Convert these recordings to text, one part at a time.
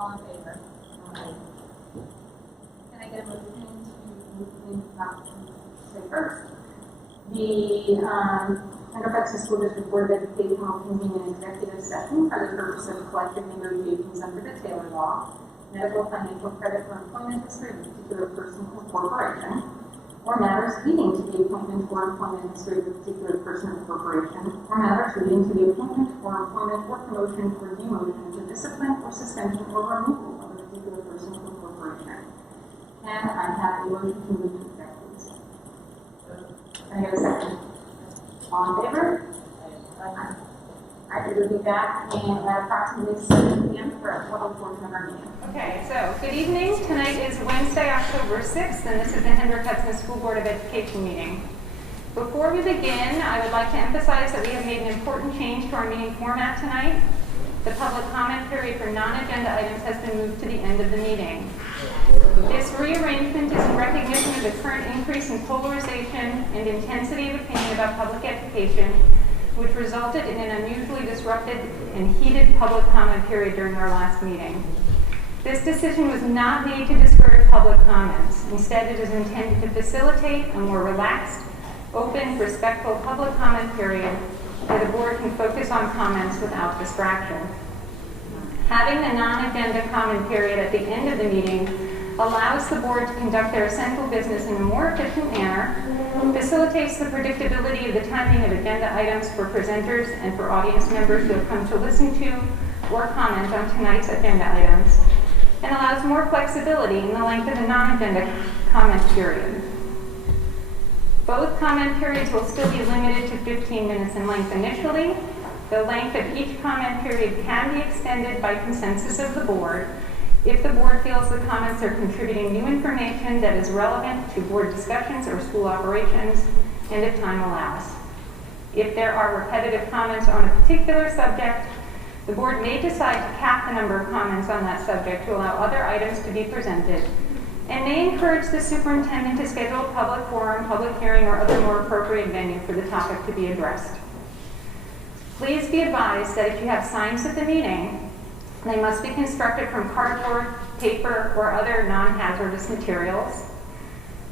All in favor? Okay. Can I get a motion to move say first? The Hunter Texas School District Board of Education will convene an executive session for the purpose of collective negotiations under the Taylor Law, medical financial credit for employment history of a particular person or corporation, or matters leading to the appointment or employment history of a particular person or corporation, or matters leading to the appointment or employment or promotion or demotion to discipline or suspension or removal of a particular person or corporation. Can I have a motion to move to executive session? Can I get a second? All in favor? Aye. All right, we'll be back in approximately 7 p.m. for a public portion of our meeting. Okay, so good evening. Tonight is Wednesday, October 6th, and this is the Hendrick Hudson School Board of Education meeting. Before we begin, I would like to emphasize that we have made an important change to our meeting format tonight. The public comment period for non-agenda items has been moved to the end of the meeting. This rearrangement is in recognition of the current increase in polarization and intensity of opinion about public education, which resulted in an unusually disrupted and heated public comment period during our last meeting. This decision was not made to discourage public comments. Instead, it is intended to facilitate a more relaxed, open, respectful public comment period where the board can focus on comments without distraction. Having the non-agenda comment period at the end of the meeting allows the board to conduct their essential business in a more efficient manner, facilitates the predictability of the timing of agenda items for presenters and for audience members who have come to listen to or comment on tonight's agenda items, and allows more flexibility in the length of the non-agenda comment period. Both comment periods will still be limited to 15 minutes in length initially. The length of each comment period can be extended by consensus of the board if the board feels the comments are contributing new information that is relevant to board discussions or school operations, and if time allows. If there are repetitive comments on a particular subject, the board may decide to cap the number of comments on that subject to allow other items to be presented, and may encourage the superintendent to schedule a public forum, public hearing, or other more appropriate venue for the topic to be addressed. Please be advised that if you have signs at the meeting, they must be constructed from cardboard, paper, or other non-hazardous materials.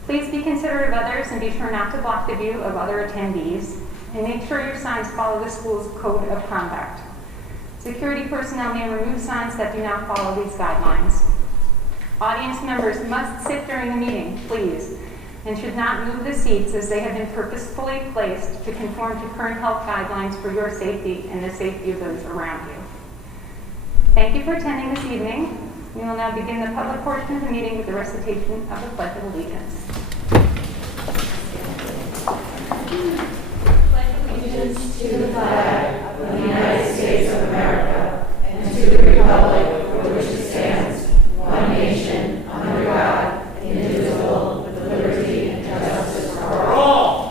Please be considerate of others and be sure not to block the view of other attendees. And make sure your signs follow the school's code of conduct. Security personnel may remove signs that do not follow these guidelines. Audience members must sit during the meeting, please, and should not move the seats as they have been purposefully placed to conform to current health guidelines for your safety and the safety of those around you. Thank you for attending this evening. We will now begin the public portion of the meeting with the recitation of the Pledge of Allegiance. Pledge allegiance to the flag of the United States of America and to the republic for which it stands, one nation, under God, indivisible, with liberty and justice for all.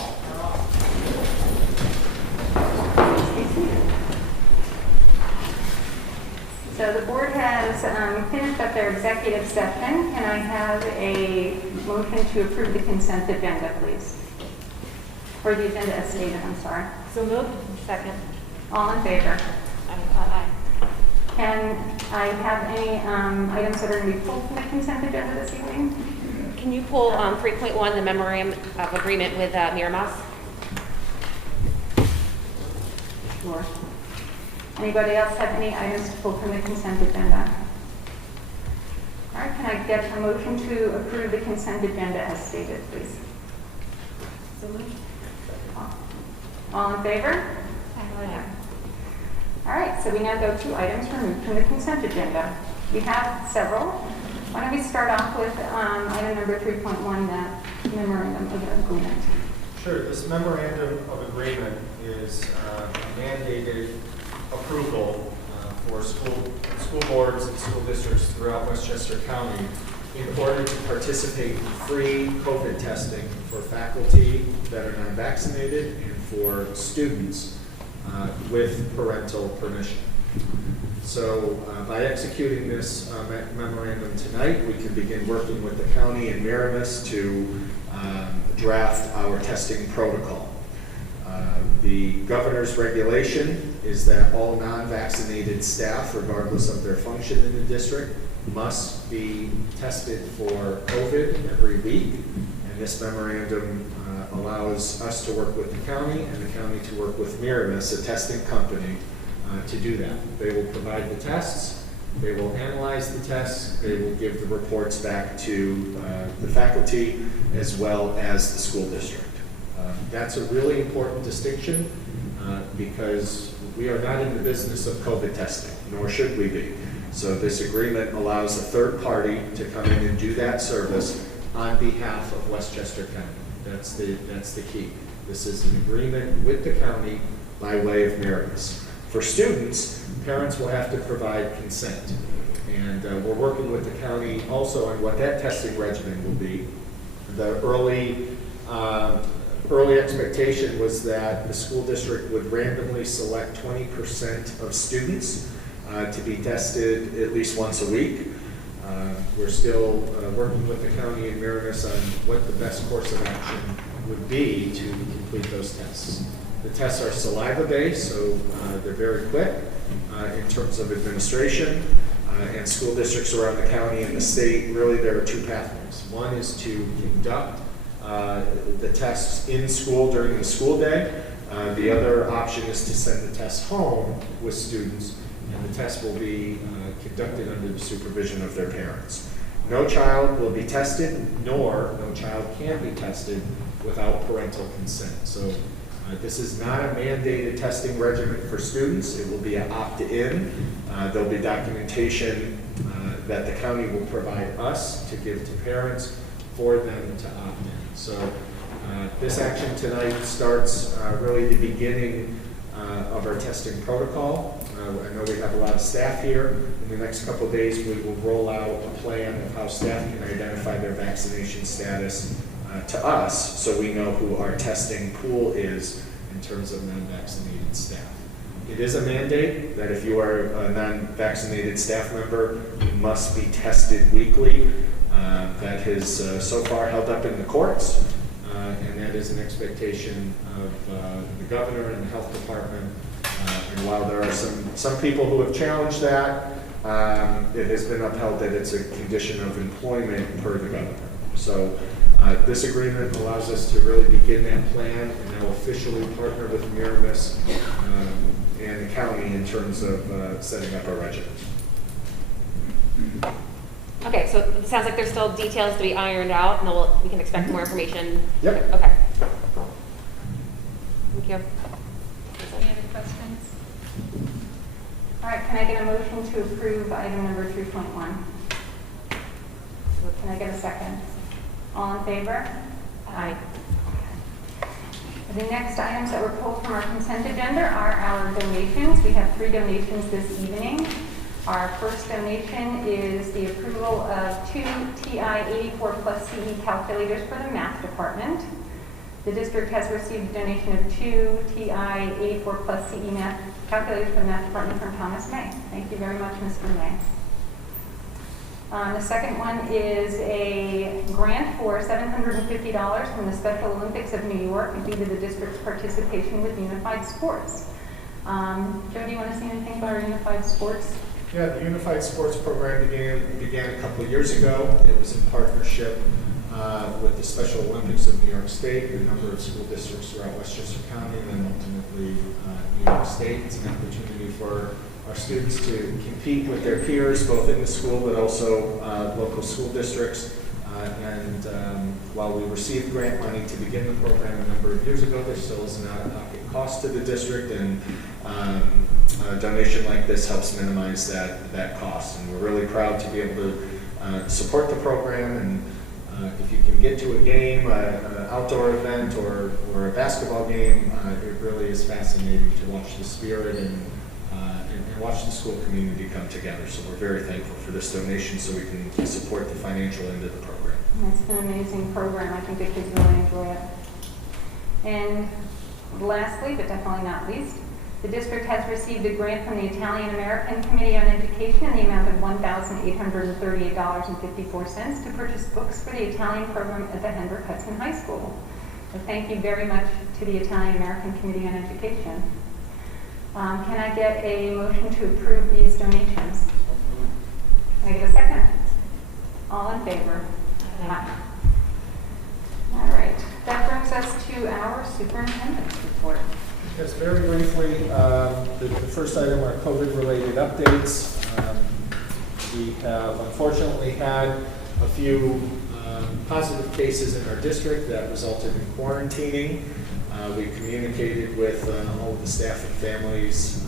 So the board has finished up their executive session. Can I have a motion to approve the consent agenda, please? Or the agenda as stated, I'm sorry. So moved. Second. All in favor? Aye. Can I have any items that are going to be pulled from the consent agenda this evening? Can you pull 3.1, the Memorandum of Agreement with Miramas? Sure. Anybody else have any items to pull from the consent agenda? All right, can I get a motion to approve the consent agenda as stated, please? So moved. All in favor? Aye. All right, so we now go to items removed from the consent agenda. We have several. Why don't we start off with item number 3.1, the Memorandum of Agreement. Sure. This Memorandum of Agreement is mandated approval for school boards and school districts throughout Westchester County in order to participate in free COVID testing for faculty that are non-vaccinated and for students with parental permission. So by executing this memorandum tonight, we can begin working with the county and Miramas to draft our testing protocol. The governor's regulation is that all non-vaccinated staff, regardless of their function in the district, must be tested for COVID every week. And this memorandum allows us to work with the county and the county to work with Miramis, a testing company, to do that. They will provide the tests, they will analyze the tests, they will give the reports back to the faculty as well as the school district. That's a really important distinction because we are not in the business of COVID testing, nor should we be. So this agreement allows a third party to come in and do that service on behalf of Westchester County. That's the key. This is an agreement with the county by way of Miramis. For students, parents will have to provide consent. And we're working with the county also on what that testing regimen will be. The early expectation was that the school district would randomly select 20% of students to be tested at least once a week. We're still working with the county and Miramis on what the best course of action would be to complete those tests. The tests are saliva-based, so they're very quick in terms of administration. And school districts around the county and the state, really there are two pathways. One is to conduct the tests in school during the school day. The other option is to send the tests home with students, and the test will be conducted under the supervision of their parents. No child will be tested, nor no child can be tested without parental consent. So this is not a mandated testing regimen for students. It will be an opt-in. There'll be documentation that the county will provide us to give to parents for them to opt in. So this action tonight starts really the beginning of our testing protocol. I know we have a lot of staff here. In the next couple of days, we will roll out a plan of how staff can identify their vaccination status to us, so we know who our testing pool is in terms of non-vaccinated staff. It is a mandate that if you are a non-vaccinated staff member, you must be tested weekly. That has so far held up in the courts, and that is an expectation of the governor and the health department. And while there are some people who have challenged that, it has been upheld that it's a condition of employment per the governor. So this agreement allows us to really begin that plan and now officially partner with Miramis and the county in terms of setting up our regimen. Okay, so it sounds like there's still details to be ironed out, and we can expect more information. Yep. Okay. Thank you. Any other questions? All right, can I get a motion to approve item number 3.1? Can I get a second? All in favor? Aye. The next items that were pulled from our consent agenda are our donations. We have 3 donations this evening. Our first donation is the approval of 2 TI-84+ CE calculators for the math department. The district has received a donation of 2 TI-84+ CE math calculators for the math department from Thomas May. Thank you very much, Mr. May. The second one is a grant for $750 from the Special Olympics of New York due to the district's participation with Unified Sports. Joe, do you want to say anything about our Unified Sports? Yeah, the Unified Sports Program began a couple of years ago. It was in partnership with the Special Olympics of New York State, a number of school districts throughout Westchester County, and then ultimately New York State. It's an opportunity for our students to compete with their peers, both in the school but also local school districts. While we received grant money to begin the program a number of years ago, there still is an out-of-pocket cost to the district, and a donation like this helps minimize that cost. And we're really proud to be able to support the program. And if you can get to a game, an outdoor event, or a basketball game, it really is fascinating to watch the spirit and watch the school community come together. So we're very thankful for this donation so we can support the financial end of the program. It's an amazing program. I think the kids really enjoy it. And lastly, but definitely not least, the district has received a grant from the Italian American Committee on Education in the amount of $1,838.54 to purchase books for the Italian program at the Hendrick Hudson High School. So thank you very much to the Italian American Committee on Education. Can I get a motion to approve these donations? Can I get a second? All in favor? Aye. All right, that brings us to our superintendent's report. Yes, very briefly, the first item are COVID-related updates. We have unfortunately had a few positive cases in our district that resulted in quarantining. We communicated with all of the staff and families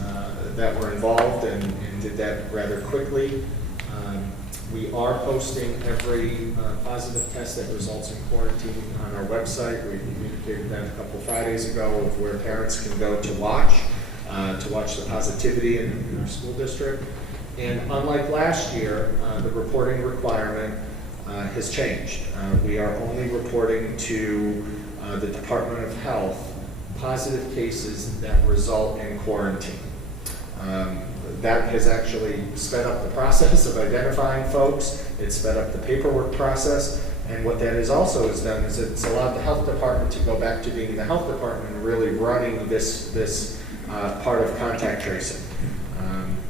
that were involved and did that rather quickly. We are posting every positive test that results in quarantining on our website. We communicated that a couple Fridays ago of where parents can go to watch the positivity in our school district. And unlike last year, the reporting requirement has changed. We are only reporting to the Department of Health positive cases that result in quarantine. That has actually sped up the process of identifying folks. It's sped up the paperwork process. And what that has also done is it's allowed the health department to go back to being the health department and really running this part of contact tracing.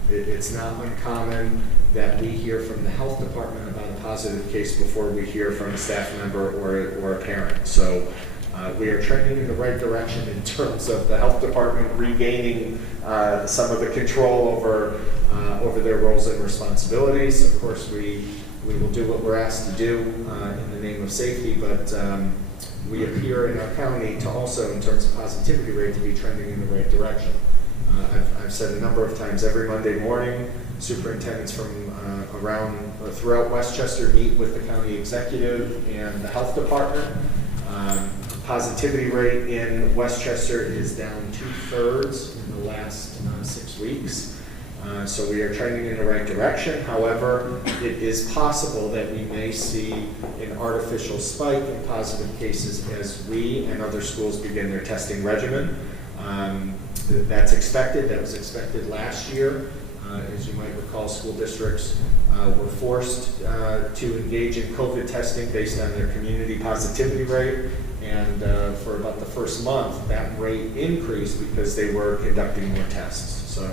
It's not uncommon that we hear from the health department about a positive case before we hear from a staff member or a parent. So we are trending in the right direction in terms of the health department regaining some of the control over their roles and responsibilities. Of course, we will do what we're asked to do in the name of safety, but we appear in our county to also, in terms of positivity rate, to be trending in the right direction. I've said a number of times, every Monday morning, superintendents from throughout Westchester meet with the county executive and the health department. Positivity rate in Westchester is down 2/3 in the last 6 weeks. So we are trending in the right direction. However, it is possible that we may see an artificial spike in positive cases as we and other schools begin their testing regimen. That's expected. That was expected last year. As you might recall, school districts were forced to engage in COVID testing based on their community positivity rate. And for about the first month, that rate increased because they were conducting more tests. So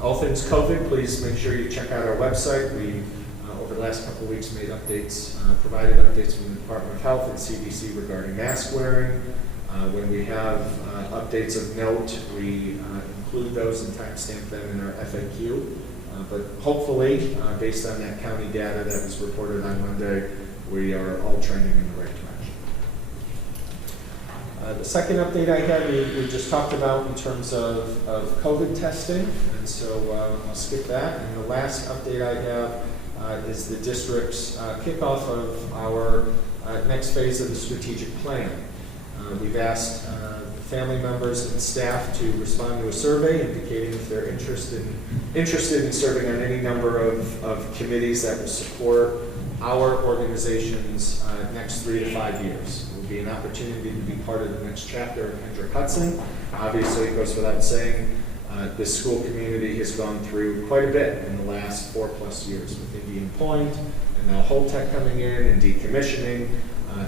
all things COVID, please make sure you check out our website. We, over the last couple of weeks, made updates, provided updates from the Department of Health and CDC regarding mask wearing. When we have updates of note, we include those and timestamp them in our FAQ. But hopefully, based on that county data that was reported on Monday, we are all trending in the right direction. The second update I had, we just talked about in terms of COVID testing, and so I'll skip that. And the last update I have is the district's kickoff of our next phase of the strategic plan. We've asked family members and staff to respond to a survey indicating if they're interested in serving on any number of committees that will support our organization's next 3 to 5 years. It will be an opportunity to be part of the next chapter of Hendrick Hudson. Obviously, it goes without saying, this school community has gone through quite a bit in the last 4+ years with Indian Point and now Holtec coming in and decommissioning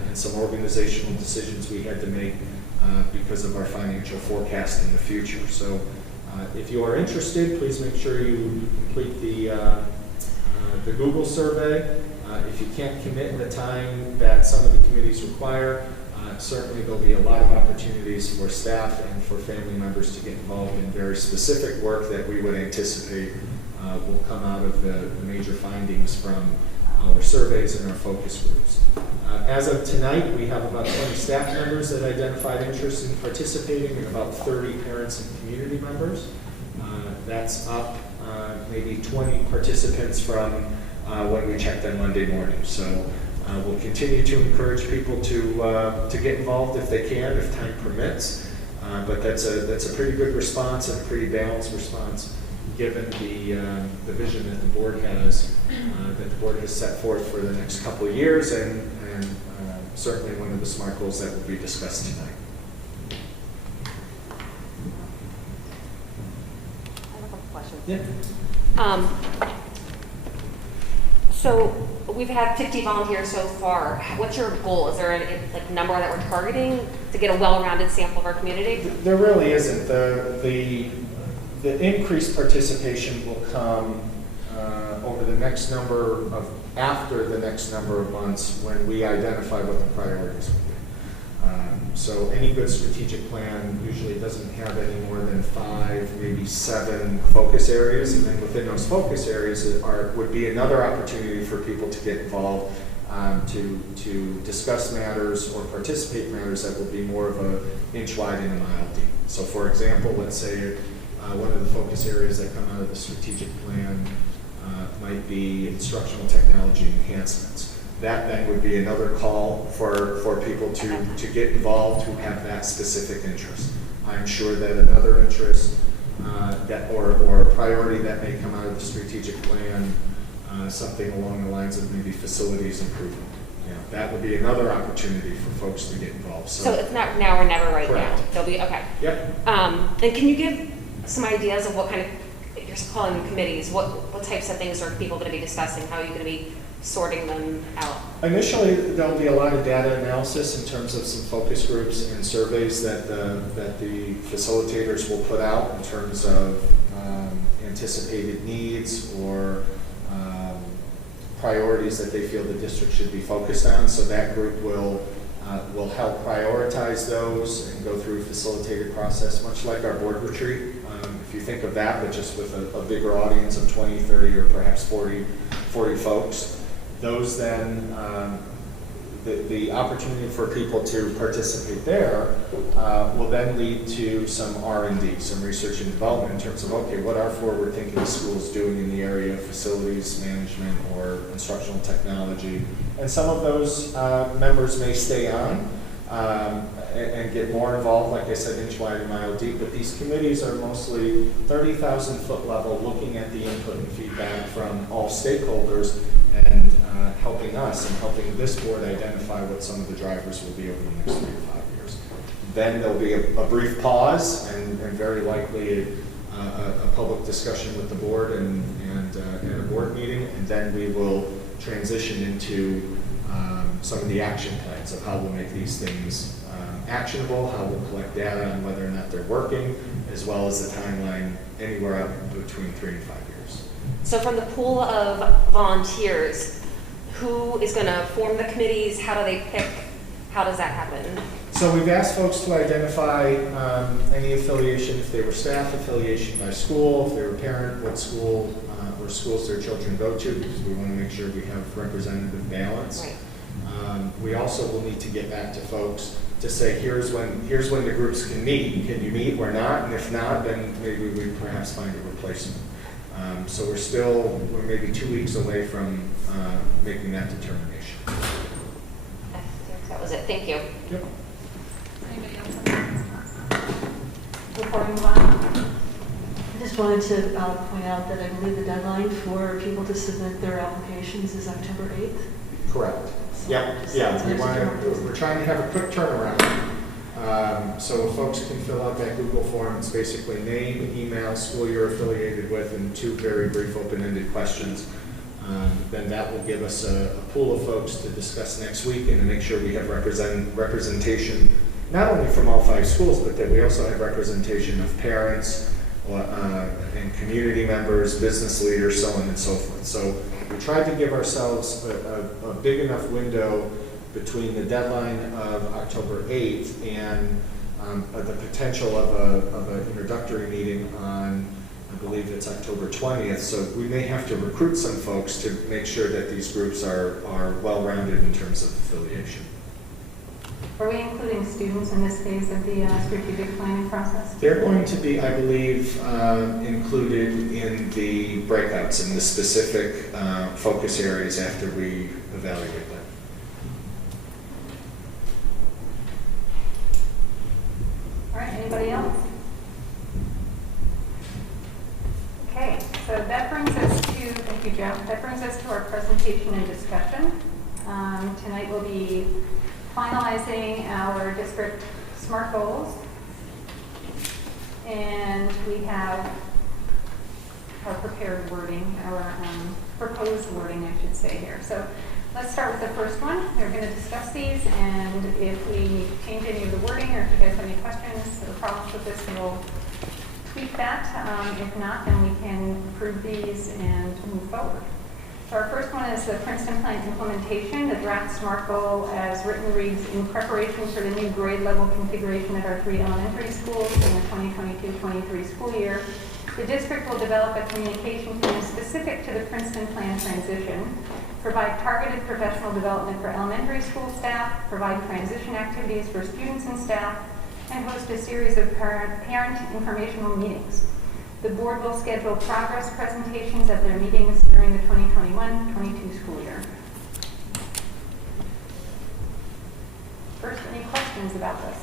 and some organizational decisions we had to make because of our financial forecast in the future. So if you are interested, please make sure you complete the Google survey. If you can't commit the time that some of the committees require, certainly there'll be a lot of opportunities for staff and for family members to get involved in very specific work that we would anticipate will come out of the major findings from our surveys and our focus groups. As of tonight, we have about 20 staff members that identified interest in participating and about 30 parents and community members. That's up maybe 20 participants from when we checked on Monday morning. So we'll continue to encourage people to get involved if they can, if time permits. But that's a pretty good response and a pretty balanced response given the vision that the board has set forth for the next couple of years, and certainly one of the SMART goals that will be discussed tonight. I have a couple questions. Yeah. So we've had 50 volunteers so far. What's your goal? Is there a number that we're targeting to get a well-rounded sample of our community? There really isn't. The increased participation will come over the next after the next number of months when we identify what the priorities will be. So any good strategic plan usually doesn't have any more than 5, maybe 7 focus areas, and then within those focus areas would be another opportunity for people to get involved, to discuss matters or participate in matters that will be more of an inch wide and a mile deep. So for example, let's say one of the focus areas that come out of the strategic plan might be instructional technology enhancements. That then would be another call for people to get involved who have that specific interest. I'm sure that another interest or a priority that may come out of the strategic plan, something along the lines of maybe facilities improvement. That would be another opportunity for folks to get involved. So it's not now or never right correct. now. They'll be, okay. Yep. And can you give some ideas of what kind of, you're calling them committees, what types of things are people going to be discussing? How are you going to be sorting them out? Initially, there'll be a lot of data analysis in terms of some focus groups and surveys that the facilitators will put out in terms of anticipated needs or priorities that they feel the district should be focused on. So that group will help prioritize those and go through a facilitated process, much like our board retreat. If you think of that, but just with a bigger audience of 20, 30, or perhaps 40 folks, those then, the opportunity for people to participate there will then lead to some R&D, some research and development in terms of, okay, what are forward-thinking schools doing in the area of facilities management or instructional technology? And some of those members may stay on and get more involved, like I said, inch wide and mile deep, but these committees are mostly 30,000 foot level, looking at the input and feedback from all stakeholders and helping us and helping this board identify what some of the drivers will be over the next 3 to 5 years. Then there'll be a brief pause and very likely a public discussion with the board and a board meeting, and then we will transition into some of the action plans of how we'll make these things actionable, how we'll collect data on whether or not they're working, as well as the timeline anywhere up between 3 and 5 years. So from the pool of volunteers, who is going to form the committees? How do they pick? How does that happen? So we've asked folks to identify any affiliation, if they were staff affiliation by school, if they were parent, what school or schools their children go to, because we want to make sure we have representative balance. Right. We also will need to get back to folks to say, here's when the groups can meet. Can you meet or not? And if not, then maybe we perhaps find a replacement. So we're maybe 2 weeks away from making that determination. That was it. Thank you. Yep. Anybody else? Before we move on? I just wanted to point out that I believe the deadline for people to submit their applications is October 8th. Correct. So Yeah. just- We're trying to have a quick turnaround. So folks can fill out that Google form. It's basically name, email, school you're affiliated with, and 2 very brief open-ended questions. Then that will give us a pool of folks to discuss next week and to make sure we have representation, not only from all 5 schools, but that we also have representation of parents and community members, business leaders, so on and so forth. So we tried to give ourselves a big enough window between the deadline of October 8th and the potential of an introductory meeting on, I believe it's October 20th. So we may have to recruit some folks to make sure that these groups are well-rounded in terms of affiliation. Are we including students in this phase of the strategic planning process? They're going to be, I believe, included in the breakouts in the specific focus areas after we evaluate them. All right, anybody else? Okay, so that brings us to, thank you, Joe. That brings us to our presentation and discussion. Tonight we'll be finalizing our district SMART goals. And we have our prepared wording, our proposed wording, I should say here. So let's start with the first one. We're going to discuss these, and if we need to change any of the wording, or if you guys have any questions or problems with this, we'll tweak that. If not, then we can approve these and move forward. So our first one is the Princeton Plan implementation. The draft SMART goal as written reads, in preparation for the new grade level configuration at our 3 elementary schools in the 2022-23 school year, the district will develop a communication plan specific to the Princeton Plan transition, provide targeted professional development for elementary school staff, provide transition activities for students and staff, and host a series of parent informational meetings. The board will schedule progress presentations at their meetings during the 2021-22 school year. First, any questions about this?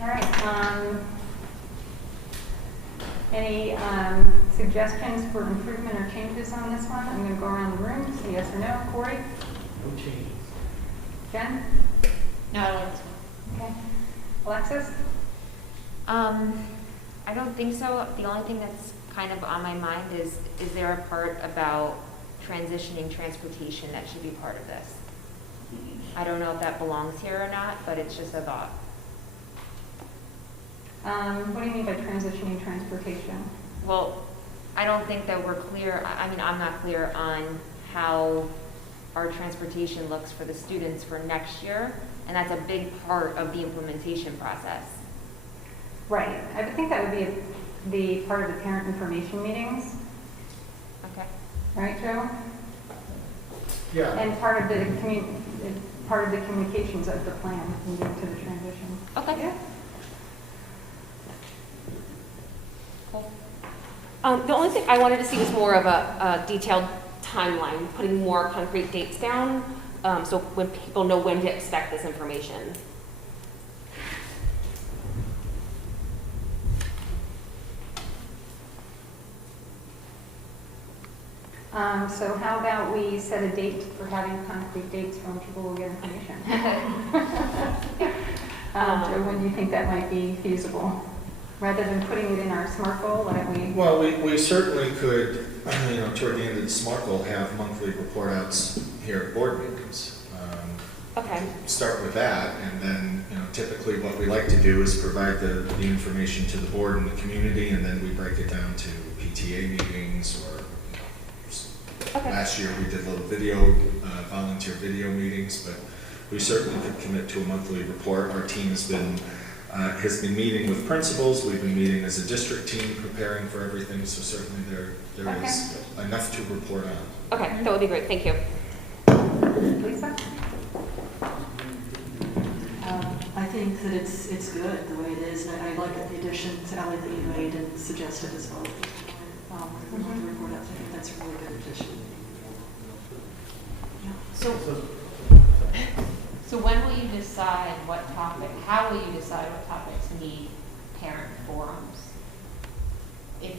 All right. Any suggestions for improvement or changes on this one? I'm going to go around the room, say yes or no. Corey? No changes. Jen? No, I like this one. Okay. Alexis? I don't think so. The only thing that's kind of on my mind is there a part about transitioning transportation that should be part of this? I don't know if that belongs here or not, but it's just a thought. What do you mean by transitioning transportation? Well, I don't think that we're clear. I mean, I'm not clear on how our transportation looks for the students for next year, and that's a big part of the implementation process. Right. I would think that would be the part of the parent information meetings. Okay. Right, Joe? Yeah. And part of the communications of the plan leading to the transition. Okay. Yeah. Cool. The only thing I wanted to see was more of a detailed timeline, putting more concrete dates down, so when people know when to expect this information. So how about we set a date for having concrete dates when people will get information? Joe, when do you think that might be feasible? Rather than putting it in our SMART goal, why don't we? Well, we certainly could, toward the end of the SMART goal, have monthly report outs here at board meetings. Okay. Start with that, and then, typically what we like to do is provide the information to the board and the community, and then we break it down to PTA meetings, or Okay. last year we did little volunteer video meetings, but we certainly could commit to a monthly report. Our team has been meeting with principals. We've been meeting as a district team, preparing for everything, so certainly there is enough to report on. Okay, that would be great. Thank you. Lisa? I think that it's good the way it is, and I like the addition to Ally that you made and suggested as well. The report out, I think that's a really good addition. So when will you decide how will you decide what topics need parent forums? Is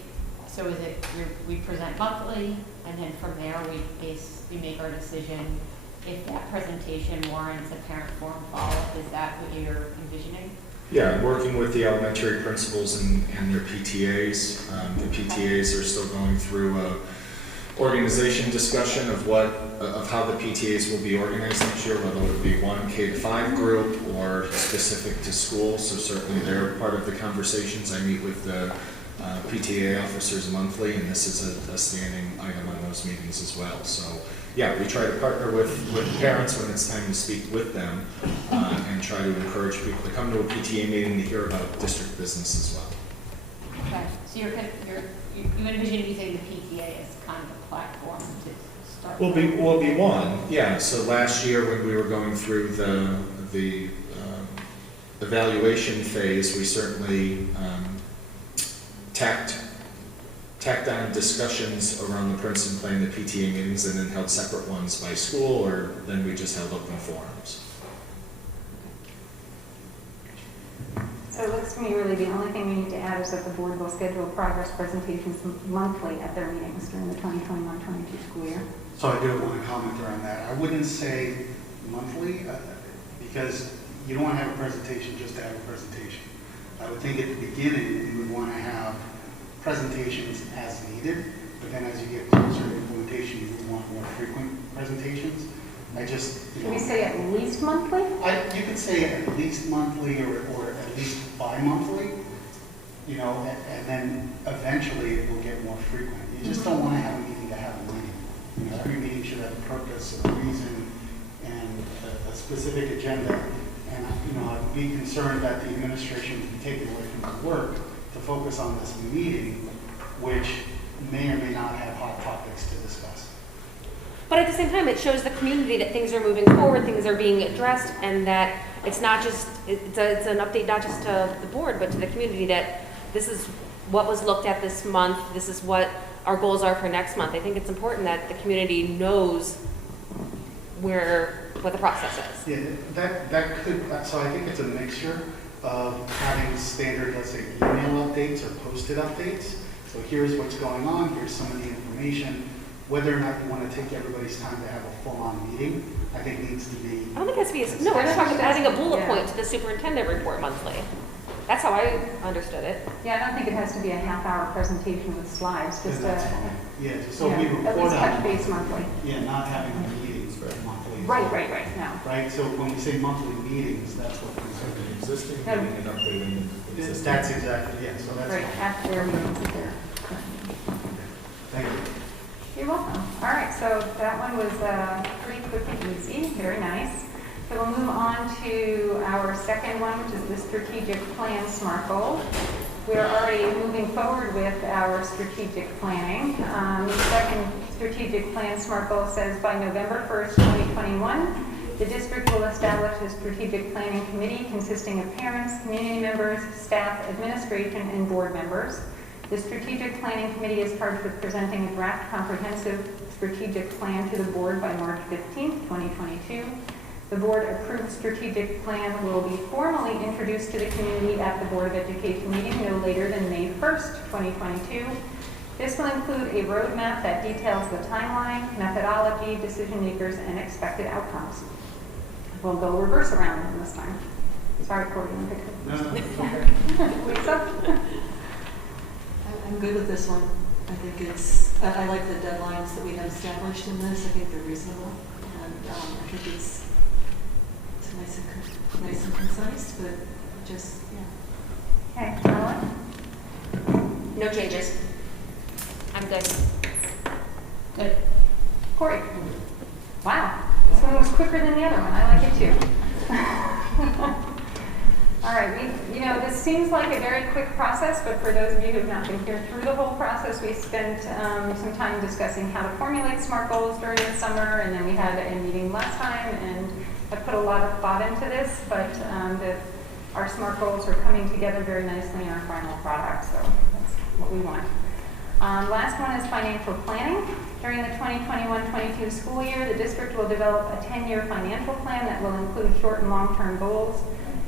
it we present monthly, and then from there we make our decision? If that presentation warrants a parent forum follow-up, is that what you're envisioning? Yeah, working with the elementary principals and their PTAs. The PTAs are still going through a organization discussion of how the PTAs will be organized next year, whether it would be one K-5 group or specific to school. So certainly they're part of the conversations. I meet with the PTA officers monthly, and this is a standing item on those meetings as well. So yeah, we try to partner with parents when it's time to speak with them, and try to encourage people to come to a PTA meeting to hear about district business as well. Okay, so you envision using the PTA as kind of a platform to start? Will be one, yeah. So last year when we were going through the evaluation phase, we certainly tacked on discussions around the Princeton Plan, the PTA meetings, and then held separate ones by school, or then we just held open forums. So it looks to me really the only thing we need to add is that the board will schedule progress presentations monthly at their meetings during the 2021-22 school year. So I do want to comment around that. I wouldn't say monthly, because you don't want to have a presentation just to have a presentation. I would think at the beginning, you would want to have presentations as needed, but then as you get closer to implementation, you would want more frequent presentations. I just, Should we say at least monthly? you could say at least monthly or at least bi-monthly, you know, and then eventually it will get more frequent. You just don't want to have a meeting to have a meeting. You know, every meeting should have a purpose, a reason, and a specific agenda. And, you know, I'd be concerned that the administration would be taken away from the work to focus on this meeting, which may or may not have hot topics to discuss. But at the same time, it shows the community that things are moving forward, things are being addressed, and that it's not just, it's an update not just to the board, but to the community that this is what was looked at this month, this is what our goals are for next month. I think it's important that the community knows what the process is. Yeah, that could, so I think it's a mixture of having standard, let's say, email updates or posted updates. So here's what's going on, here's some of the information. Whether or not you want to take everybody's time to have a full-on meeting, I think needs to be. I don't think it has to be, no, we're just talking about adding a bullet point to the superintendent report monthly. That's how I understood it. Yeah, I don't think it has to be a half-hour presentation with slides, just That's a, fine. Yeah, so yeah, we at report least touch on. base monthly. Yeah, not having the meetings monthly. Right, no. Right, so when we say monthly meetings, that's what we're The existing No. meeting and updating existing. That's exactly, yeah, so that's. Right, after their meetings is there. Thank you. You're welcome. All right, so that one was pretty quick and easy, very nice. So we'll move on to our second one, which is the strategic plan SMART goal. We're already moving forward with our strategic planning. The second strategic plan SMART goal says by November 1st, 2021, the district will establish a strategic planning committee consisting of parents, community members, staff, administration, and board members. The strategic planning committee is charged with presenting a draft comprehensive strategic plan to the board by March 15th, 2022. The board-approved strategic plan will be formally introduced to the community at the Board of Education meeting no later than May 1st, 2022. This will include a roadmap that details the timeline, methodology, decision makers, and expected outcomes. We'll go reverse around this time. Sorry, Cory, you picked it. No, it's okay. Lisa? I'm good with this one. I think I like the deadlines that we have established in this. I think they're reasonable. And I think it's nice and concise, but just, yeah. Okay, Caroline? No changes. I'm good. Good. Cory? Wow, this one was quicker than the other one. I like it too. All right, this seems like a very quick process, but for those of you who have not been here through the whole process, we spent some time discussing how to formulate SMART goals during the summer, and then we had a meeting last time, and I put a lot of thought into this, but our SMART goals are coming together very nicely in our final product, so that's what we want. Last one is financial planning. During the 2021-22 school year, the district will develop a 10-year financial plan that will include short and long-term goals,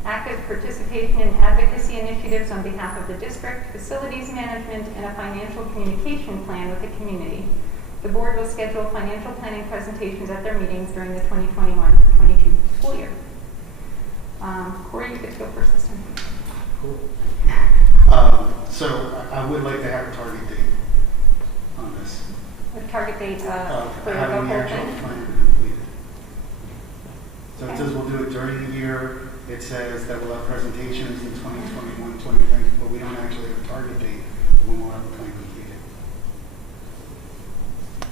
active participation in advocacy initiatives on behalf of the district, facilities management, and a financial communication plan with the community. The board will schedule financial planning presentations at their meetings during the 2021-22 school year. Cory, you get to go first this time. Cool. So I would like to have a target date on this. The target date for the having the whole actual thing? plan completed. So it says we'll do it during the year. It says that we'll have presentations in 2021, 2020, but we don't actually have a target date when we'll have the plan completed.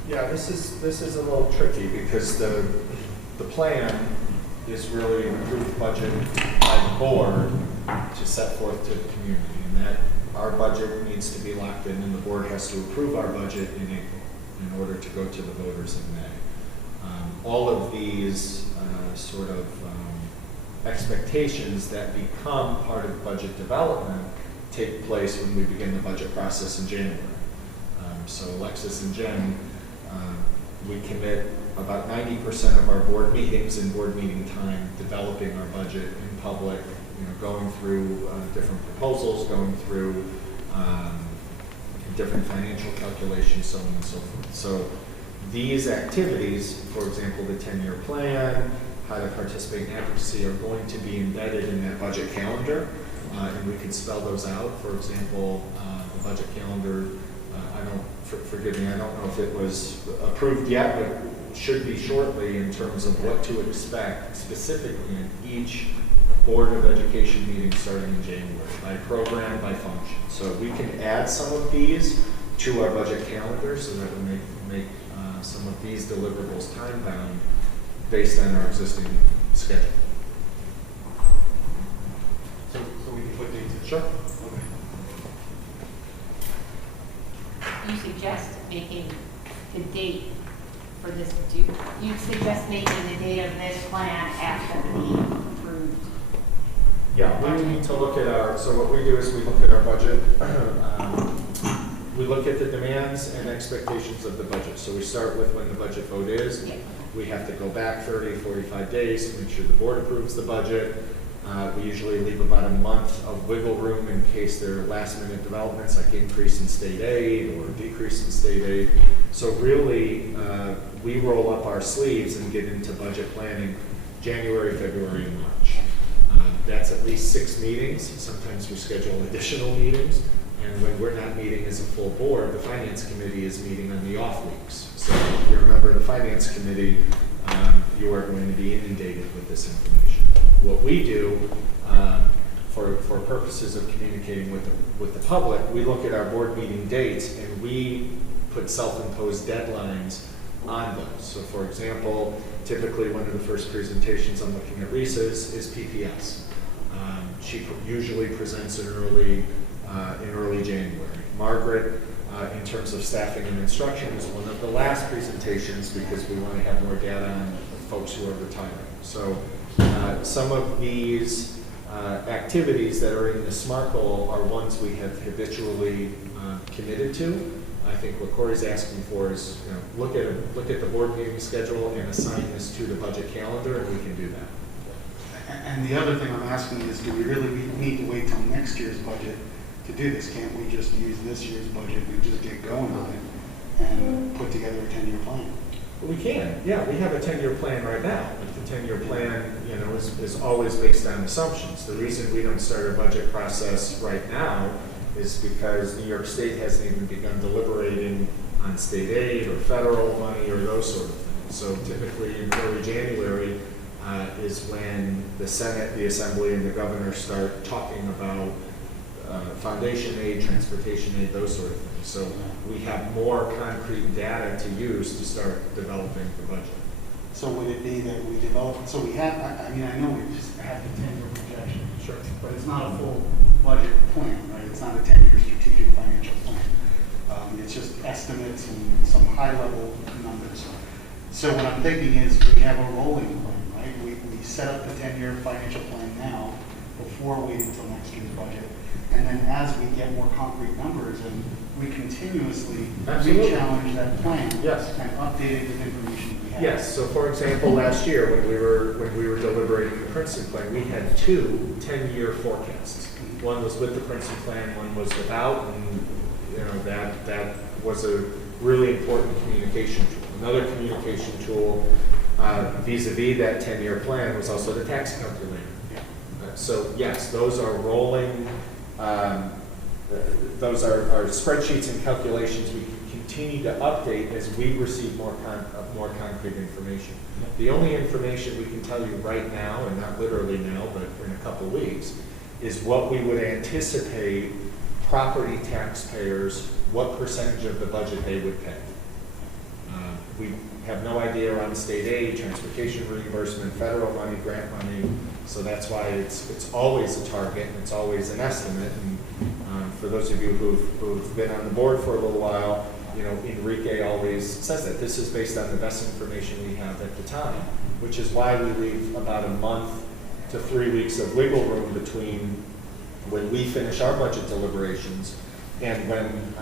Yeah, this is a little tricky because the plan is really an approved budget by the board to set forth to the community, and that our budget needs to be locked in, and the board has to approve our budget in April in order to go to the voters in May. All of these expectations that become part of budget development take place when we begin the budget process in January. So Alexis and Jen, we commit about 90% of our board meetings and board meeting time developing our budget in public going through different proposals, going through different financial calculations, so on and so forth. So these activities, for example, the 10-year plan, how to participate in advocacy, are going to be embedded in that budget calendar, and we can spell those out. For example, the budget calendar, forgive me, I don't know if it was approved yet, but should be shortly in terms of what to expect specifically in each Board of Education meeting starting in January, by program, by function. So we can add some of these to our budget calendar so that we make some of these deliverables time-bound based on our existing schedule. So we can put dates in? Sure. Okay. You suggest making the date for this, do you suggest making the date of this plan after the approved? Yeah, we need to look at so what we do is we look at our budget. We look at the demands and expectations of the budget. So we start with when the budget vote is. Yeah. We have to go back 30, 45 days to make sure the board approves the budget. We usually leave about a month of wiggle room in case there are last minute developments like increase in state aid or decrease in state aid. So really, we roll up our sleeves and get into budget planning January, February, and March. That's at least 6 meetings. Sometimes we schedule additional meetings. And when we're not meeting as a full board, the finance committee is meeting on the off weeks. So if you're a member of the finance committee, you are going to be inundated with this information. What we do for purposes of communicating with the public, we look at our board meeting dates and we put self-imposed deadlines on those. So for example, typically one of the first presentations I'm looking at Risa's is PPS. She usually presents in early January. Margaret, in terms of staffing and instruction, is one of the last presentations because we want to have more data on folks who are retiring. So some of these activities that are in the SMART goal are ones we have habitually committed to. I think what Corey's asking for is look at the board meeting schedule and assign this to the budget calendar, and we can do that. And the other thing I'm asking is, do we really need to wait till next year's budget to do this? Can't we just use this year's budget and just get going on it and put together a 10-year plan? We can, yeah. We have a 10-year plan right now. But the 10-year plan, is always based on assumptions. The reason we don't start a budget process right now is because New York State hasn't even begun deliberating on state aid or federal money or those sort of things. So typically in early January is when the Senate, the Assembly, and the governor start talking about foundation aid, transportation aid, those sort of things. So we have more concrete data to use to start developing the budget. So would it be that we develop, so we have, I know we just have the 10-year projection. Sure. But it's not a full budget plan, right? It's not a 10-year strategic financial plan. It's just estimates and some high-level numbers. So what I'm thinking is we have a rolling plan, right? We set up the 10-year financial plan now before waiting until next year's budget. And then as we get more concrete numbers, and we continuously re-challenge that plan. Yes. And update it with information we have. Yes. So for example, last year when we were deliberating the Princeton plan, we had 2 10-year forecasts. One was with the Princeton plan, one was without, and that was a really important communication tool. Another communication tool vis-a-vis that 10-year plan was also the tax calculator. So yes, those are rolling. Those are spreadsheets and calculations we can continue to update as we receive more concrete information. The only information we can tell you right now, and not literally now, but in a couple of weeks, is what we would anticipate property taxpayers, what percentage of the budget they would pay. We have no idea on state aid, transportation reimbursement, federal money, grant money, so that's why it's always a target, and it's always an estimate. And for those of you who've been on the board for a little while, Enrique always says that this is based on the best information we have at the time, which is why we leave about a month to 3 weeks of wiggle room between when we finish our budget deliberations and when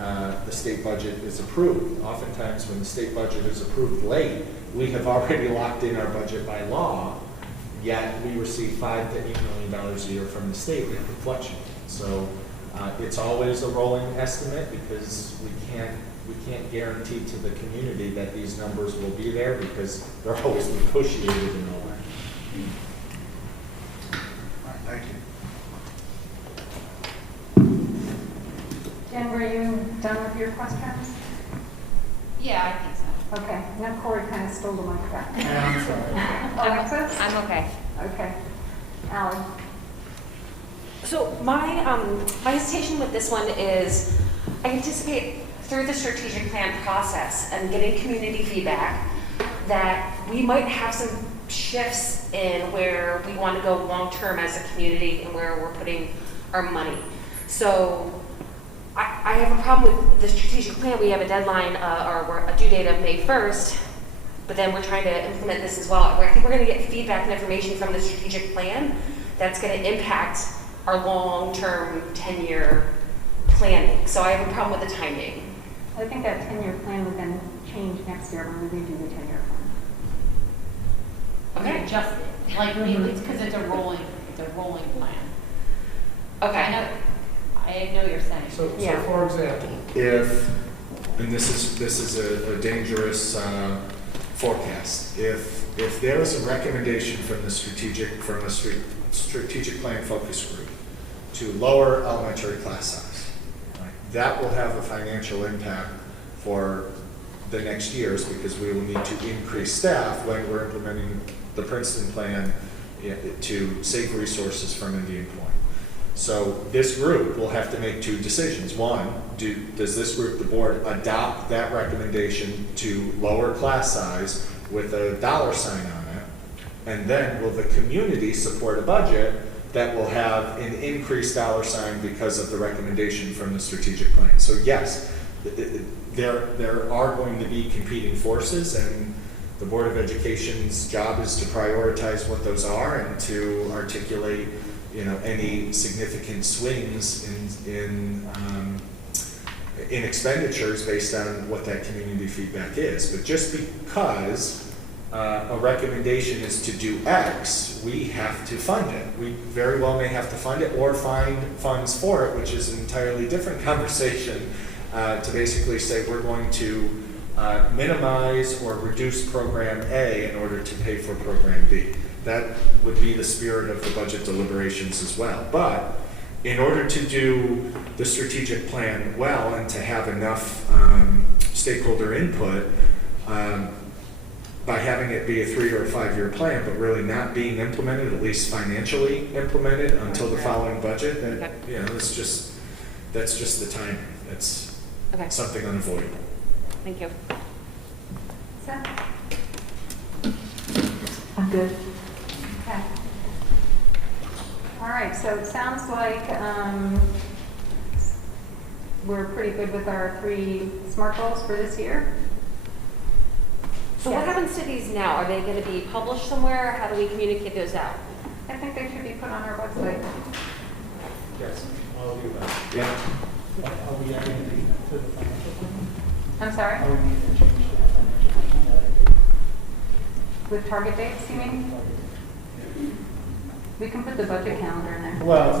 the state budget is approved. Oftentimes when the state budget is approved late, we have already locked in our budget by law yet we receive $5 to $8 million a year from the state. It can fluctuate. So it's always a rolling estimate because we can't guarantee to the community that these numbers will be there because they're always negotiated in a way. All right, thank you. Jen, were you done with your questions? Yeah, I think so. Okay, now Corey kind of stole the mic back. I'm sorry. Alexis? I'm okay. Okay. Ally? So my hesitation with this one is I anticipate through the strategic plan process and getting community feedback that we might have some shifts in where we want to go long-term as a community and where we're putting our money. So I have a problem with the strategic plan. We have a deadline or a due date of May 1st, but then we're trying to implement this as well. I think we're going to get feedback and information from the strategic plan that's going to impact our long-term 10-year planning. So I have a problem with the timing. I think that 10-year plan would then change next year when we do the 10-year plan. Okay. Adjust it, like, it's because it's a rolling plan. Okay. I know what you're saying. So Yeah. for example, and this is a dangerous forecast, if there is a recommendation from the strategic plan focus group to lower elementary class size, right, that will have a financial impact for the next years because we will need to increase staff when we're implementing the Princeton plan to save resources from Indian Point. So this group will have to make two decisions. One, does this group, the board, adopt that recommendation to lower class size with a dollar sign on it? And then will the community support a budget that will have an increased dollar sign because of the recommendation from the strategic plan? So yes, there are going to be competing forces, and the Board of Education's job is to prioritize what those are and to articulate any significant swings in expenditures based on what that community feedback is. But just because a recommendation is to do X, we have to fund it. We very well may have to fund it or find funds for it, which is an entirely different conversation to basically say we're going to minimize or reduce program A in order to pay for program B. That would be the spirit of the budget deliberations as well. But in order to do the strategic plan well and to have enough stakeholder input, by having it be a 3 or a 5 year plan, but really not being implemented, at least financially implemented until the following budget, then that's just the timing. That's something unavoidable. Thank you. Seth? I'm good. Okay. All right, so it sounds like we're pretty good with our 3 SMART goals for this year. So what happens to these now? Are they going to be published somewhere? How do we communicate those out? I think they should be put on our website. Yes, I'll do that. Yeah. Are we adding anything to the financial plan? I'm sorry? Are we need to change the financial plan? With target dates, you mean? We can put the budget calendar in there. Well,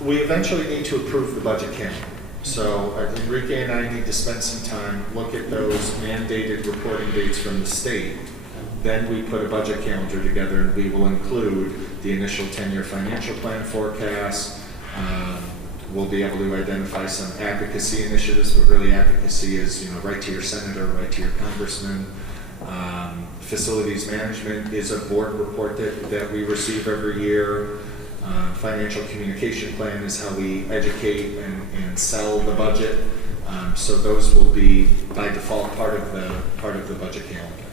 we eventually need to approve the budget calendar. So Enrique and I need to spend some time, look at those mandated reporting dates from the state. Then we put a budget calendar together and we will include the initial 10-year financial plan forecast. We'll be able to identify some advocacy initiatives, but really advocacy is, write to your senator, write to your congressman. Facilities management is a board report that we receive every year. Financial communication plan is how we educate and sell the budget. So those will be by default part of the budget calendar.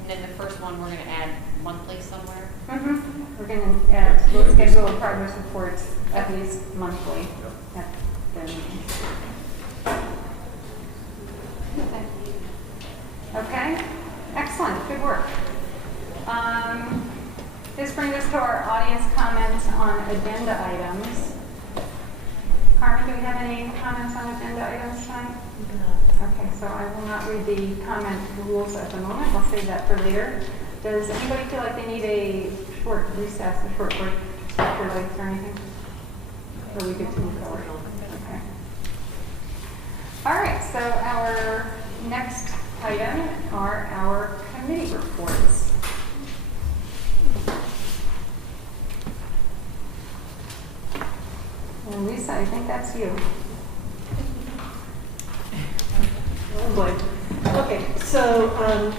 And then the first one, we're going to add monthly somewhere. We're going to we'll schedule progress reports at least monthly at the meeting. Okay, excellent, good work. This brings us to our audience comments on agenda items. Carmen, do we have any comments on agenda items tonight? Okay, so I will not read the comment rules at the moment. I'll save that for later. Does anybody feel like they need a short recess, a short break, after lights or anything? Or we get to move forward? Okay. All right, so our next item are our committee reports. And Lisa, I think that's you. Oh boy. Okay, so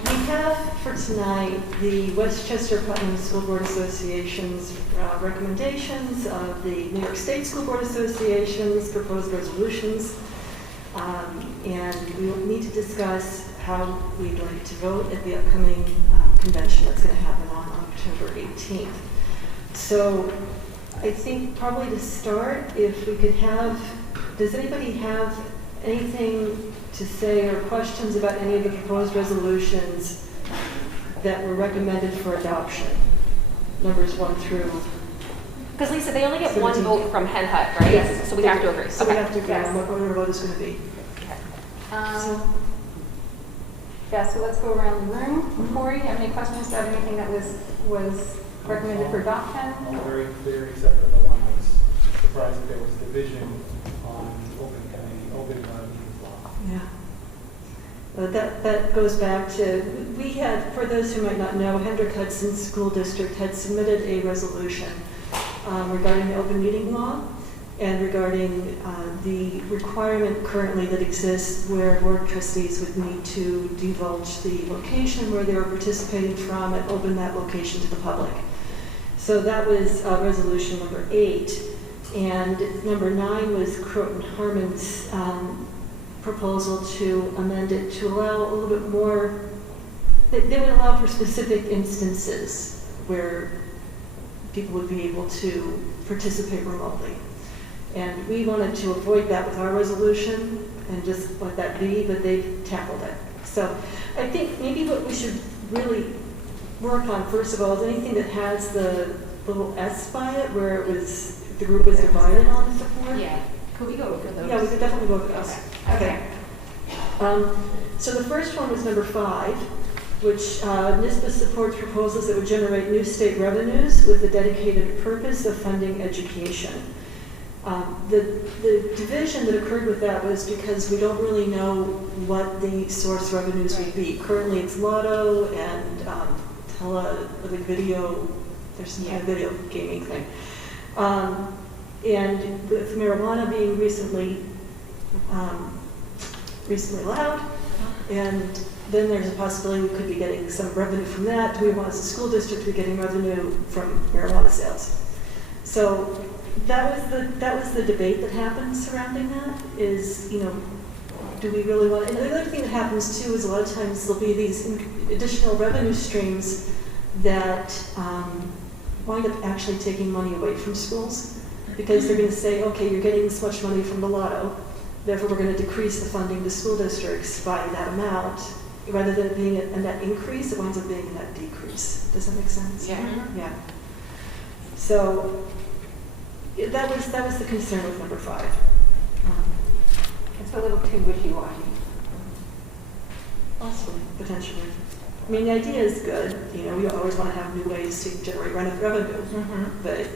we have for tonight the Westchester Putnam School Board Association's recommendations of the New York State School Board Association's proposed resolutions. And we will need to discuss how we'd like to vote at the upcoming convention that's going to happen on October 18th. So I think probably to start, if we could have, does anybody have anything to say or questions about any of the proposed resolutions that were recommended for adoption? Numbers 1 through. Because Lisa, they only get one 17. vote from Hen Hut, right? Yes. So we have to agree. So Okay. we have to agree on what our vote is going to be. Yeah, so let's go around the room. Corey, you have any questions about anything that was recommended for adoption? All very clear, except for the one I was surprised that there was division on open meetings law. Yeah. That goes back to, we had, for those who might not know, Hendrick Hudson School District had submitted a resolution regarding the open meeting law and regarding the requirement currently that exists where board trustees would need to divulge the location where they were participating from and open that location to the public. So that was resolution number 8. And number 9 was Croton Harmon's proposal to amend it to allow a little bit more, they would allow for specific instances where people would be able to participate remotely. And we wanted to avoid that with our resolution and just let that be, but they've tackled it. So I think maybe what we should really work on, first of all, is anything that has the little S by it, where it was, the group was divided on the support. Yeah, could we go over those? Yeah, we could definitely go over those. Okay. So the first one was number 5, which NISBA supports proposals that would generate new state revenues with the dedicated purpose of funding education. The division that occurred with that was because we don't really know what the source revenues would be. Currently it's Lotto and like video, there's some kind of video gaming thing. And with marijuana being recently allowed, and then there's a possibility we could be getting some revenue from that. Do we want as a school district to be getting revenue from marijuana sales? So that was the debate that happened surrounding that, is, you know, do we really want, and the other thing that happens too is a lot of times there'll be these additional revenue streams that wind up actually taking money away from schools, because they're going to say, okay, you're getting this much money from the Lotto, therefore we're going to decrease the funding to school districts by that amount. Rather than it being a net increase, it winds up being a net decrease. Does that make sense? Yeah. Yeah. So that was the concern with number 5. It's a little too wishy-washy. Possibly, potentially. I mean, the idea is good. You know, we always want to have new ways to generate revenue, but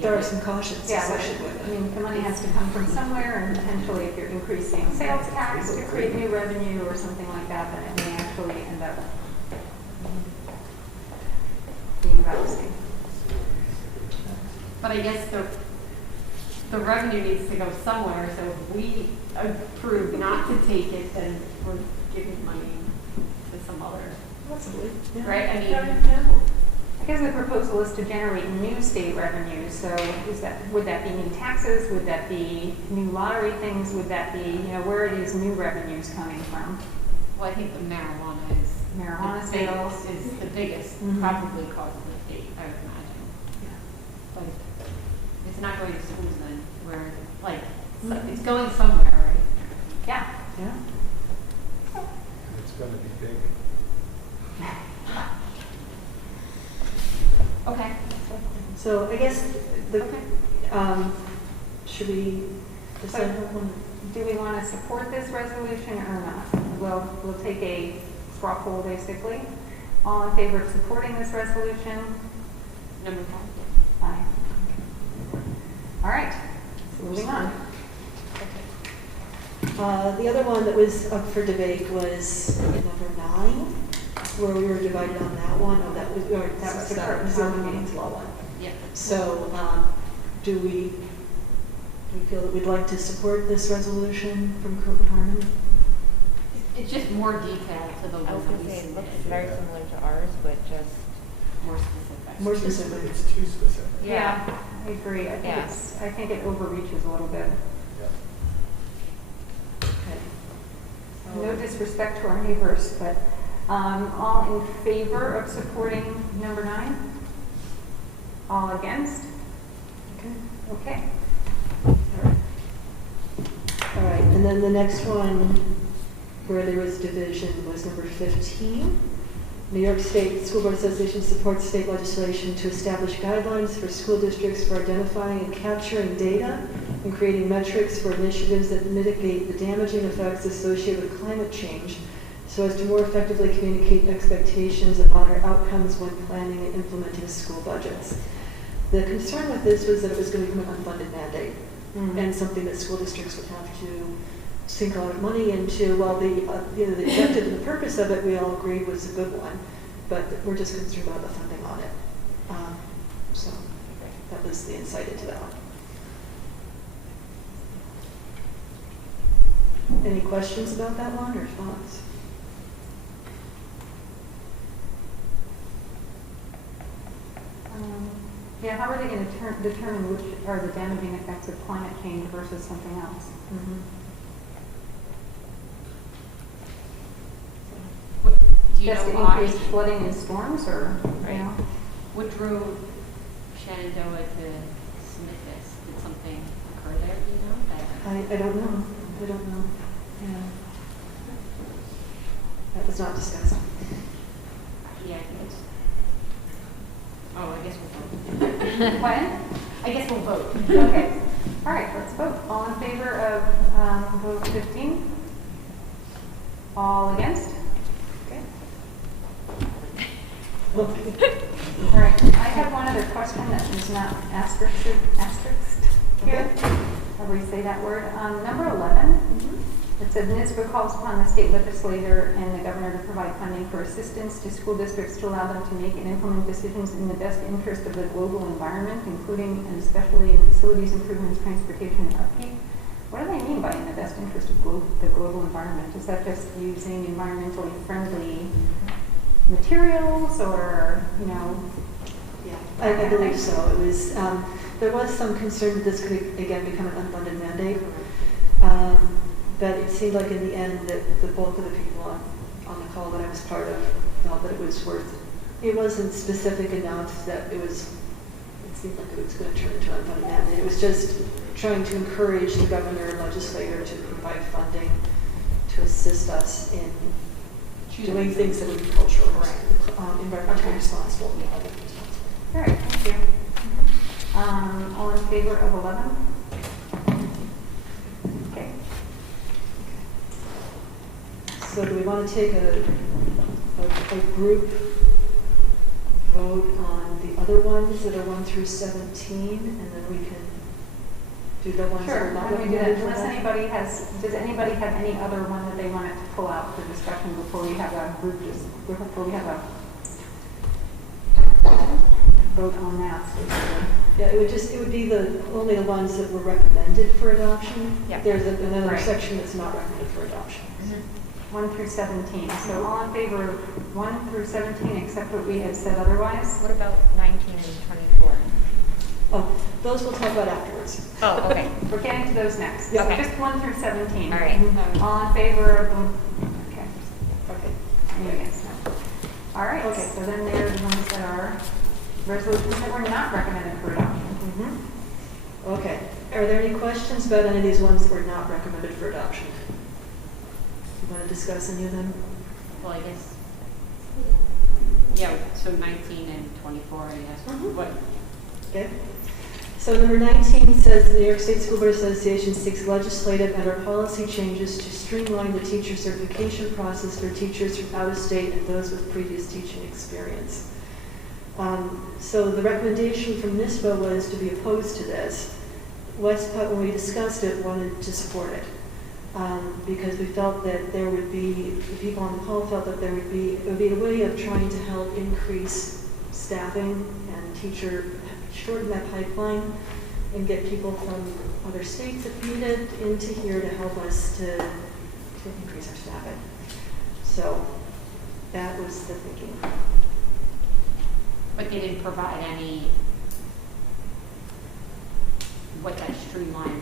there are some cautions associated with I it. mean, the money has to come from somewhere, and potentially if you're increasing sales tax to create new revenue or something like that, then it may actually end up being about the same. But I guess the revenue needs to go somewhere, so if we approve not to take it, then we're giving money to some other, Possibly. Yeah. right? I mean, Yeah. I guess the proposal is to generate new state revenue, so would that be new taxes, would that be new lottery things, would that be, you know, where are these new revenues coming from? well, I think the marijuana is Marijuana the sales? biggest, is the biggest, Mhm. probably cause of the state, I would imagine. But it's not going to schools then, where, like, it's going somewhere, right? Yeah. Yeah. It's going to be big. Okay. So I guess the Should we decide on? Do we want to support this resolution or not? We'll take a straw poll basically. All in favor of supporting this resolution? Number 5. Aye. All right, so moving on. The other one that was up for debate was number 9, where we were divided on that one. Oh, that was the open meetings law one. Yeah. So, do we feel that we'd like to support this resolution from Courtney Harmon? It's just more detail to the I was one that going we to say, it looks submitted. very similar to ours, but just, More specific. More specific. It's too specific. Yeah, I agree. Yeah. I think it overreaches a little bit. Yeah. Okay. No disrespect to our neighbors, but all in favor of supporting number 9? All against? Okay. Okay. All right, and then the next one where there was division was number 15. New York State School Board Association supports state legislation to establish guidelines for school districts for identifying and capturing data and creating metrics for initiatives that mitigate the damaging effects associated with climate change so as to more effectively communicate expectations and monitor outcomes when planning and implementing school budgets. The concern with this was that it was going to become an unfunded mandate and something that school districts would have to sink a lot of money into. Well, the objective and the purpose of it we all agreed was a good one, but we're just concerned about the funding on it. So that was the insight into that one. Any questions about that one or thoughts? Yeah, how are they going to determine which are the damaging effects of climate change versus something else? Do you Just know to why? increase flooding and storms, or, you know? What drove Shenandoah to submit this? Did something occur there, do you know? I don't know. I don't know. Yeah. That was not discussed. Yeah, I think it's... Oh, I guess we'll vote. When? I guess we'll vote. Okay. All right, let's vote. All in favor of vote 15? All against? Okay. All right, I have one other question that is not asterisked here. However you say that word. Number 11, it said NISBA calls upon the state legislator and the governor to provide funding for assistance to school districts to allow them to make and implement decisions in the best interest of the global environment, including and especially in facilities improvements, transportation, and upkeep. What do they mean by in the best interest of the global environment? Is that just using environmentally friendly materials, or, you know? Yeah, I believe so. It was, there was some concern that this could again become an unfunded mandate. But it seemed like in the end that the bulk of the people on the call that I was part of felt that it was worth it. It wasn't specific enough that it seemed like it was going to turn into an unfunded mandate. It was just trying to encourage the governor and legislator to provide funding to assist us in doing things that would be culturally environmentally responsible. All right, thank you. All in favor of 11? Okay. So do we want to take a group vote on the other ones that are 1 through 17, and then we can do the ones that Sure, are not why don't we do that? recommended? Does anybody have any other one that they wanted to pull out for discussion before we have a group, before we have a vote on that? Yeah, it would be only the ones that were recommended for adoption. Yep. There's another Right. section that's not recommended for adoption. 1 through 17. So all in favor of 1 through 17, except what we had said otherwise? what about 19 and 24? Oh, those we'll talk about afterwards. Oh, okay. We're getting to those next. Yeah. So Okay. just 1 through 17. All right. All in favor of them? Okay. Okay. Any against? No. All right. Okay. So then there are the ones that are resolutions that were not recommended for adoption. Okay. Are there any questions about any of these ones that were not recommended for adoption? You want to discuss any of them? Well, I guess, yeah, so 19 and 24, I guess. Mhm. What? Okay. So number 19 says the New York State School Board Association seeks legislative and/or policy changes to streamline the teacher certification process for teachers from out of state and those with previous teaching experience. So the recommendation from NISBA was to be opposed to this. West Putt, when we discussed it, wanted to support it because we felt that there would be, the people on the call felt that it would be a way of trying to help increase staffing and shorten that pipeline and get people from other states if needed into here to help us to increase our staffing. So that was the thinking. But they didn't provide any, what that streamline,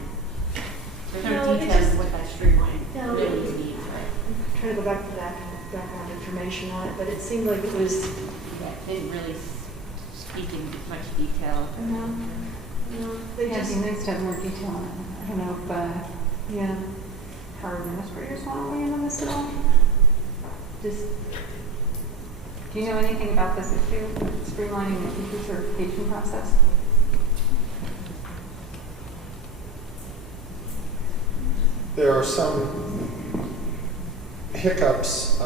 there's no details of what that streamline really means, right? I'm trying to go back to that background information on it, but it seemed like it was. Yeah, didn't really speak in much detail. No, they Yeah, just. it'd be nice to have more detail on it. I don't know if Yeah, our administrators want to weigh in on this at all. just. Do you know anything about this issue, streamlining the teacher certification process? There are some hiccups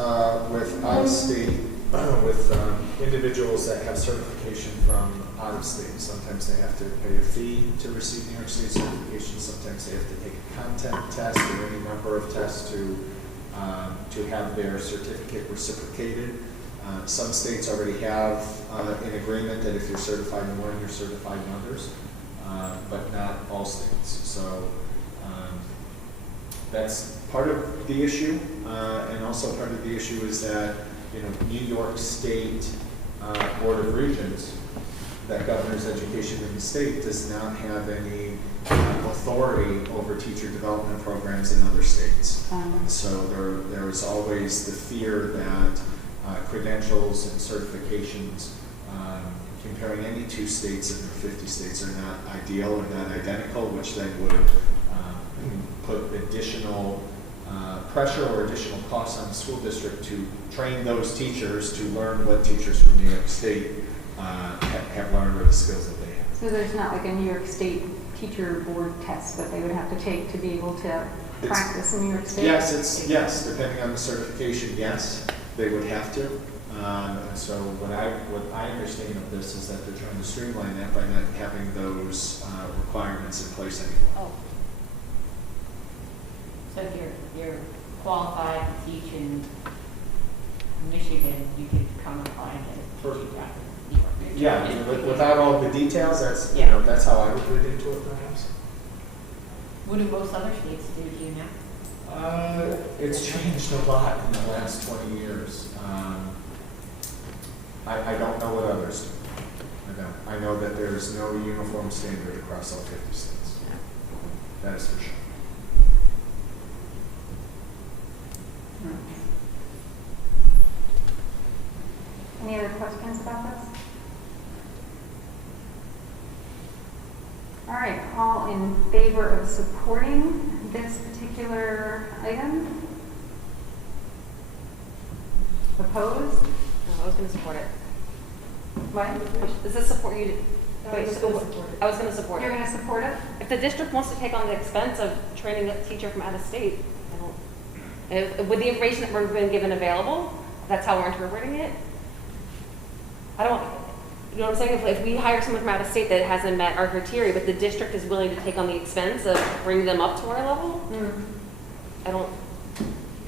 with out-of-state, with individuals that have certification from out-of-state. Sometimes they have to pay a fee to receive New York State certification. Sometimes they have to take a content test or any number of tests to have their certificate reciprocated. Some states already have an agreement that if you're certified in one, you're certified in others, but not all states. So that's part of the issue, and also part of the issue is that New York State Board of Regents that governs education in the state does not have any authority over teacher development programs in other states. So there is always the fear that credentials and certifications, comparing any two states in the 50 states, are not ideal or not identical, which then would put additional pressure or additional costs on the school district to train those teachers to learn what teachers from New York State have learned or the skills that they have. So there's not like a New York State teacher board test that they would have to take to be able to practice in New York State? Yes, depending on the certification, yes, they would have to. And so what I understand of this is that they're trying to streamline that by not having those requirements in place anymore. Oh. So if you're qualified to teach in Michigan, you could come apply and get a teaching job in New York. Yeah, without all the details, that's that's how I would read into it, perhaps. What do most other states do you know? It's changed a lot in the last 20 years. I don't know what others do. I know that there is no uniform standard across all 50 states. That is for sure. Any other questions about this? All right, all in favor of supporting this particular item? Opposed? No, I was going to support it. What? Does this support you? I was so gonna support it. I was going to support You're it. going to support it? If the district wants to take on the expense of training a teacher from out of state, I don't. With the information that we're being given available, that's how we're interpreting it. I don't. You know what I'm saying? If we hire someone from out of state that hasn't met our criteria, but the district is willing to take on the expense of bringing them up to our level, I don't.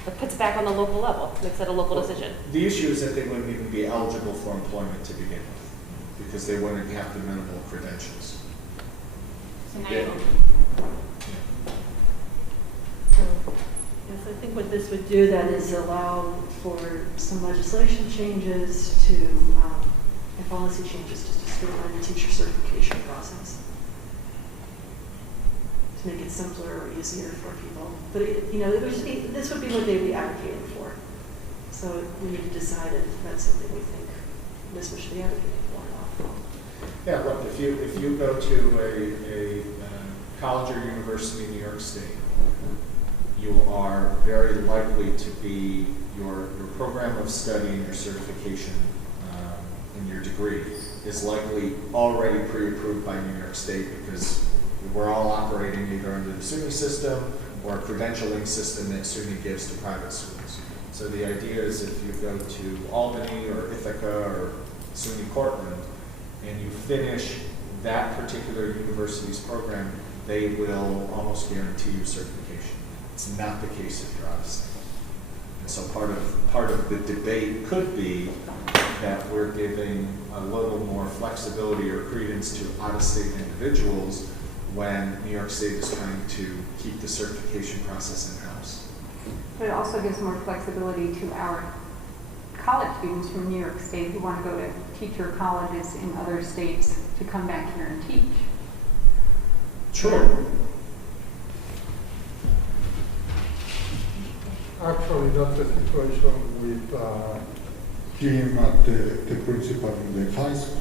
It puts it back on the local level. Makes it a local decision. The issue is that they wouldn't even be eligible for employment to begin with, because they wouldn't have the minimal credentials. So now Yeah. you're So, yes, I think what this would do then is allow for some legislation changes to, and policy changes just to streamline the teacher certification process. To make it simpler or easier for people. But, it would just be, this would be what they'd be advocating for. So we need to decide if that's something we think this should be advocating for or not. Yeah, look, if you go to a college or university in New York State, you are very likely to be your program of study and your certification and your your degree is likely already pre-approved by New York State because we're all operating either under the SUNY system or a credentialing system that SUNY gives to private schools. So the idea is if you go to Albany or Ithaca or SUNY Cortland and you finish that particular university's program, they will almost guarantee you certification. It's not the case if you're out of state. And so part of the debate could be that we're giving a little more flexibility or credence to out-of-state individuals when New York State is trying to keep the certification process in-house. But it also gives more flexibility to our college students from New York State who want to go to teacher colleges in other states to come back here and teach. True. Actually, that's the situation with Jim at the principal in the high school.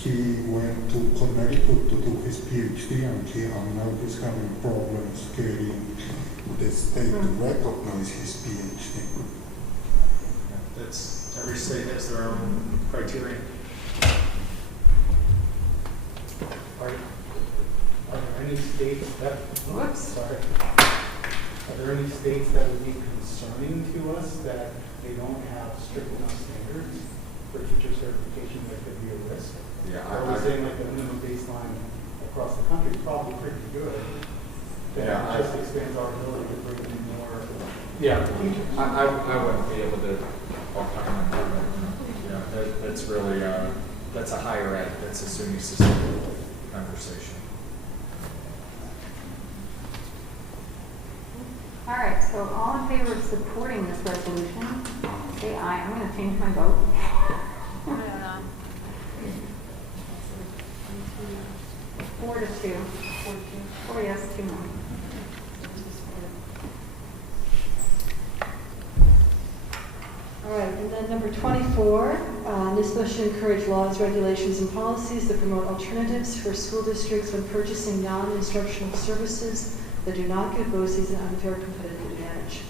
He went to Connecticut to do his PhD, and now he's having problems getting the state to recognize his PhD. That's, every state has their own criteria. Are there any states that, sorry, are there any states that would be concerning to us that they don't have strict enough standards for teacher certification that could be a risk? Yeah, Are we saying like the minimum baseline across the country is probably pretty good? That just expands our ability to bring in more. Yeah, I wouldn't be able to opine on that. Yeah, that's really, that's a higher ed, that's a SUNY system conversation. All right, so all in favor of supporting this resolution, say aye. I'm going to change my vote. I don't know. 4 to 2. 4 yes, 2 no. All right, and then number 24, this bill should encourage laws, regulations, and policies that promote alternatives for school districts when purchasing non-instructional services that do not give BOCES an unfair competitive advantage.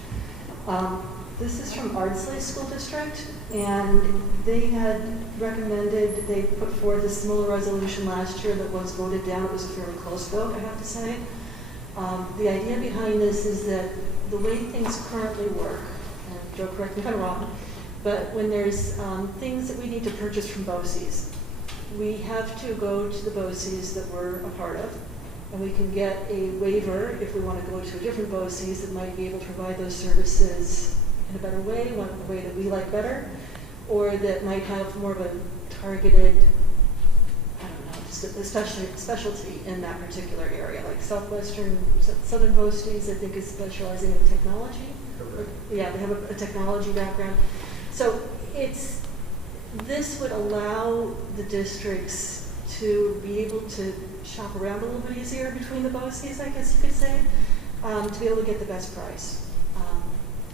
This is from Ardsley School District, and they had recommended, they put forth a similar resolution last year that was voted down. It was a fairly close vote, I have to say. The idea behind this is that the way things currently work, and Joe, correct me if I'm wrong, but when there's things that we need to purchase from BOCES, we have to go to the BOCES that we're a part of, and we can get a waiver if we want to go to a different BOCES that might be able to provide those services in a better way, one way that we like better, or that might have more of a targeted, I don't know, just a specialty in that particular area, like Southern BOCES, I think, is specializing in technology. Correct. Yeah, they have a technology background. So this would allow the districts to be able to shop around a little bit easier between the BOCES, I guess you could say, to be able to get the best price,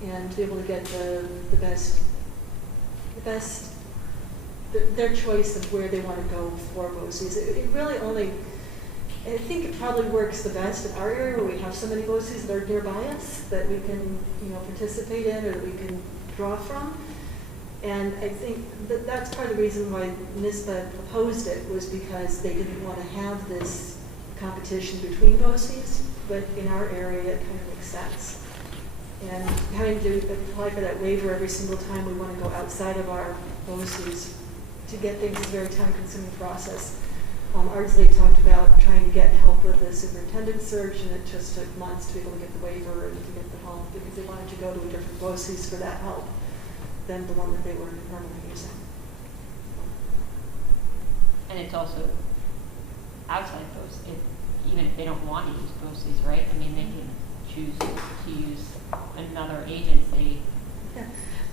and to be able to get the best, their choice of where they want to go for BOCES. It really only, I think it probably works the best in our area where we have so many BOCES that are nearby us that we can, participate in or that we can draw from. And I think that's part of the reason why NISBA opposed it, was because they didn't want to have this competition between BOCES, but in our area it kind of makes sense. And having to apply for that waiver every single time we want to go outside of our BOCES to get things is a very time-consuming process. Ardsley talked about trying to get help with the superintendent search, and it just took months to be able to get the waiver and to get the help because they wanted to go to a different BOCES for that help than the one that they were normally using. And it's also outside BOCES, even if they don't want to use BOCES, right? I mean, they can choose to use another agency. Yeah.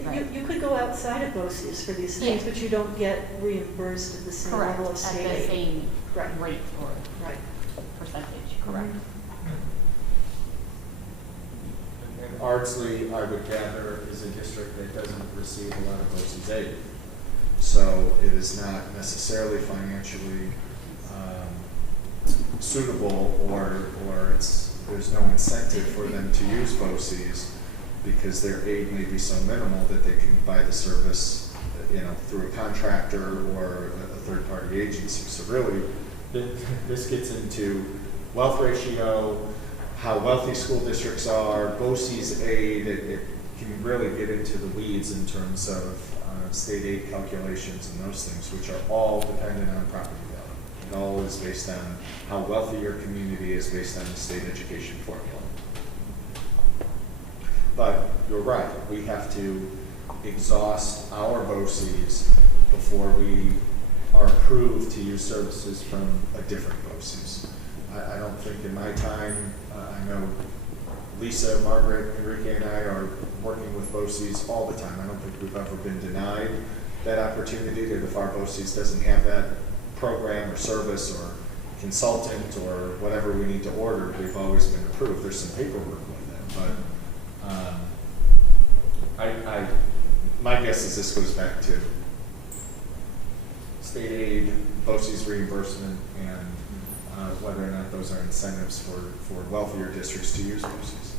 Right. You could go outside of BOCES for these things, Yeah. but you don't get reimbursed at the same Correct, level of at state the aid. same Right. rate or Right. percentage, correct? And Ardsley, I would gather, is a district that doesn't receive a lot of BOCES aid. So it is not necessarily financially suitable, or there's no incentive for them to use BOCES because their aid may be so minimal that they can buy the service through a contractor or a third-party agency. So really, this gets into wealth ratio, how wealthy school districts are, BOCES aid. It can really get into the weeds in terms of state aid calculations and those things, which are all dependent on property value. It all is based on how wealthy your community is based on the state education formula. But you're right, we have to exhaust our BOCES before we are approved to use services from a different BOCES. I don't think in my time, I know Lisa, Margaret, Enrique, and I are working with BOCES all the time. I don't think we've ever been denied that opportunity, that if our BOCES doesn't have that program or service or consultant or whatever we need to order, we've always been approved. There's some paperwork with it, but my guess is this goes back to state aid, BOCES reimbursement, and whether or not those are incentives for wealthier districts to use BOCES.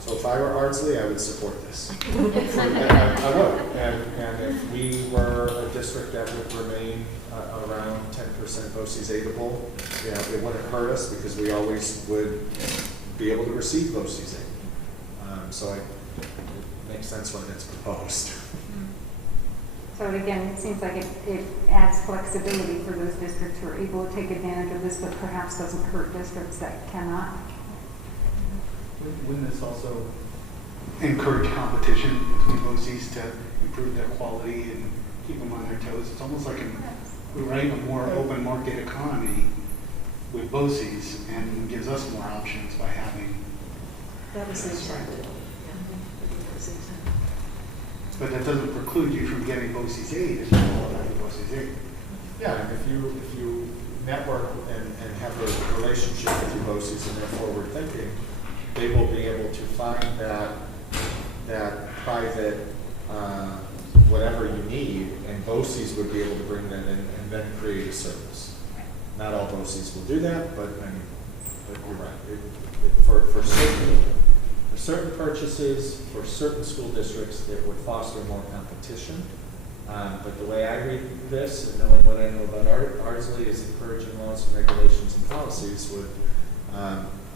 So if I were Ardsley, I would support this. I would. And if we were a district that would remain around 10% BOCES aidable, it wouldn't hurt us because we always would be able to receive BOCES aid. So it makes sense when it's proposed. So again, it seems like it adds flexibility for those districts who are able to take advantage of this, but perhaps doesn't hurt districts that cannot. Wouldn't this also Encourage competition between BOCES to improve their quality and keep them on their toes. It's almost like we're running a more open market economy with BOCES, and gives us more options by having. That was the intent. But that doesn't preclude you from getting BOCES aid if you qualify for BOCES aid. Yeah, and if you network and have a relationship with your BOCES and they're forward thinking, they will be able to find that private whatever you need, and BOCES would be able to bring that in and then create a service. Not all BOCES will do that, but you're right. For certain purchases, for certain school districts, it would foster more competition. But the way I read this, and knowing what I know about Ardsley, is encouraging laws and regulations and policies would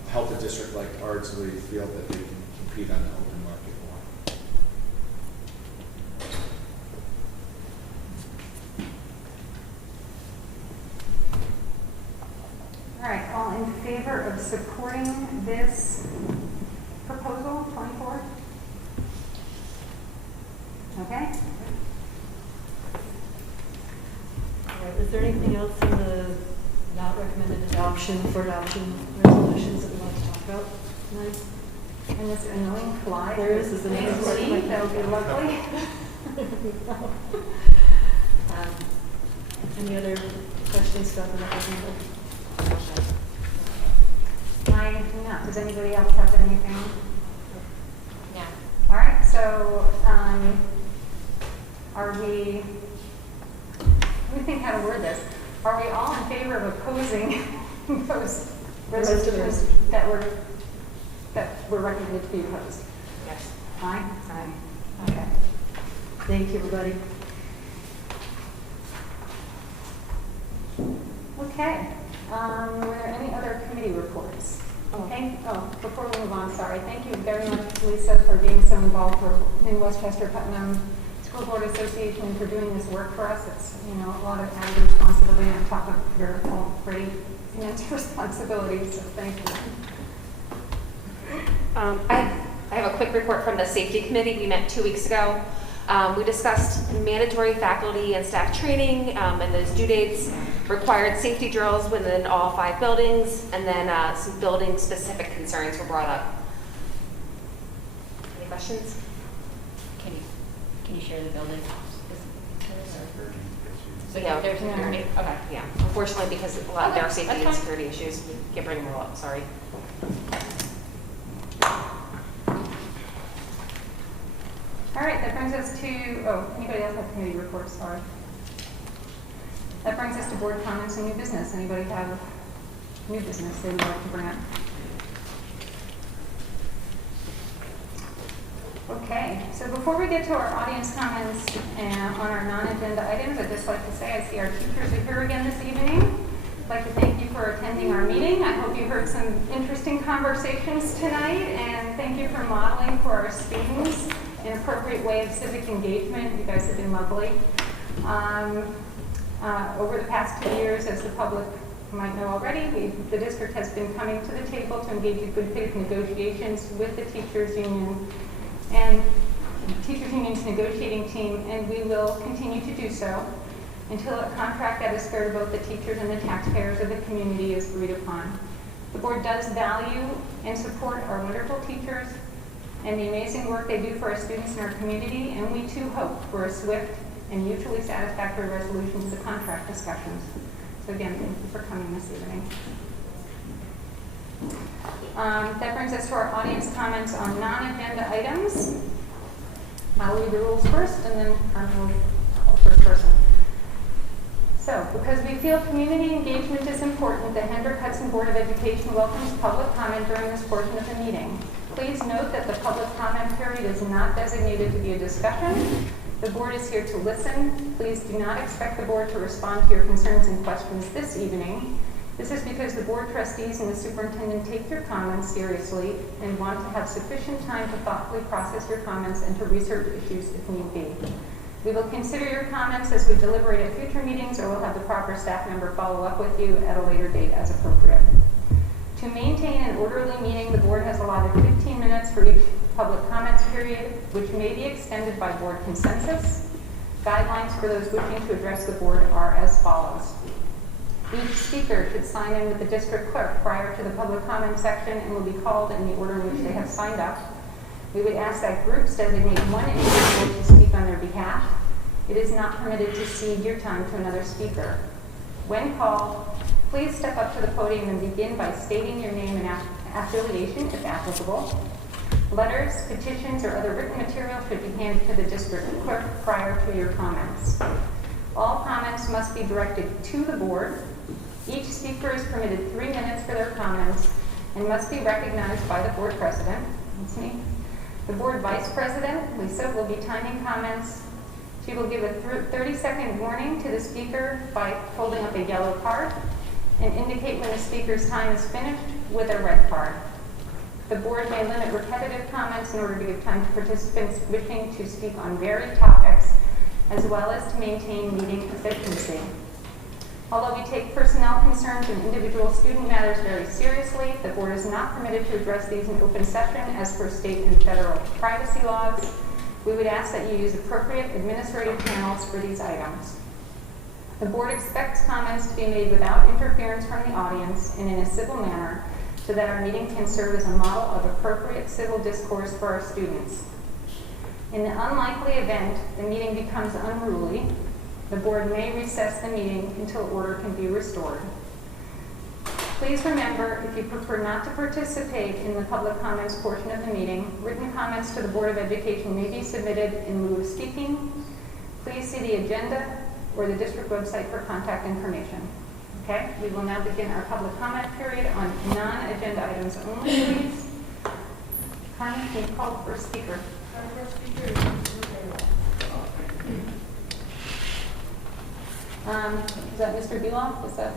help a district like Ardsley feel that they can compete on the open market more. All right, all in favor of supporting this proposal, 24? Okay. All right, is there anything else in the not recommended adoption for adoption resolutions that we want to talk about tonight? And this annoying fly. There is this annoying fly. That would be lovely. Any other questions about the recommended? No. Does anybody else have anything? Yeah. All right, so are we, let me think how to word this. Are we all in favor of opposing those resolutions that were recommended to be opposed? Yes. Aye? Aye. Okay. Thank you, everybody. Okay. Were there any other committee reports? Before we move on, sorry. Thank you very much, Lisa, for being so involved for New Westchester Putnam School Board Association and for doing this work for us. It's, a lot of added responsibility on top of your already immense responsibilities, so thank you. I have a quick report from the safety committee. We met 2 weeks ago. We discussed mandatory faculty and staff training and those due dates, required safety drills within all 5 buildings, and then some building specific concerns were brought up. Any questions? Can you share the building? So Yeah. there's security? Okay. Yeah, unfortunately, because a lot of Okay, their safety that's and fine. security issues, we can't bring them all up, sorry. All right, that brings us to, anybody else have committee reports? Sorry. That brings us to board comments and new business. Anybody have new business they would like to bring up? Okay, so before we get to our audience comments on our non-agenda items, I'd just like to say I see our teachers are here again this evening. I'd like to thank you for attending our meeting. I hope you heard some interesting conversations tonight, and thank you for modeling for our students an appropriate way of civic engagement. You guys have been lovely. Over the past 2 years, as the public might know already, the district has been coming to the table to engage in good faith negotiations with the teachers union and teachers union's negotiating team, and we will continue to do so until a contract that is fair to both the teachers and the taxpayers of the community is agreed upon. The board does value and support our wonderful teachers and the amazing work they do for our students in our community, and we too hope for a swift and mutually satisfactory resolution to the contract discussions. So again, thank you for coming this evening. That brings us to our audience comments on non-agenda items. I'll read the rules first, and then we'll call first person. So, because we feel community engagement is important, the Hendrick-Hudson Board of Education welcomes public comment during this portion of the meeting. Please note that the public comment period is not designated to be a discussion. The board is here to listen. Please do not expect the board to respond to your concerns and questions this evening. This is because the board trustees and the superintendent take your comments seriously and want to have sufficient time to thoughtfully process your comments and to research issues if need be. We will consider your comments as we deliberate at future meetings, or we'll have the proper staff member follow up with you at a later date as appropriate. To maintain an orderly meeting, the board has allotted 15 minutes for each public comments period, which may be extended by board consensus. Guidelines for those wishing to address the board are as follows. Each speaker should sign in with the district clerk prior to the public comment section and will be called in the order in which they have signed up. We would ask that groups designate one individual to speak on their behalf. It is not permitted to cede your time to another speaker. When called, please step up to the podium and begin by stating your name and affiliation, if applicable. Letters, petitions, or other written material should be handed to the district clerk prior to your comments. All comments must be directed to the board. Each speaker is permitted 3 minutes for their comments and must be recognized by the board president. That's me. The board vice president, Lisa, will be timing comments. She will give a 30-second warning to the speaker by holding up a yellow card and indicate when the speaker's time is finished with a red card. The board may limit repetitive comments in order to give time to participants wishing to speak on varied topics, as well as to maintain meeting efficiency. Although we take personnel concerns and individual student matters very seriously, the board is not permitted to address these in open session as per state and federal privacy laws. We would ask that you use appropriate administrative channels for these items. The board expects comments to be made without interference from the audience and in a civil manner, so that our meeting can serve as a model of appropriate civil discourse for our students. In the unlikely event the meeting becomes unruly, the board may recess the meeting until order can be restored. Please remember, if you prefer not to participate in the public comments portion of the meeting, written comments to the Board of Education may be submitted in lieu of speaking. Please see the agenda or the district website for contact information. Okay, we will now begin our public comment period on non-agenda items only, please. Carmen, can you call the first speaker? Our first speaker is Mr. Is that Mr. Beloff? Is that?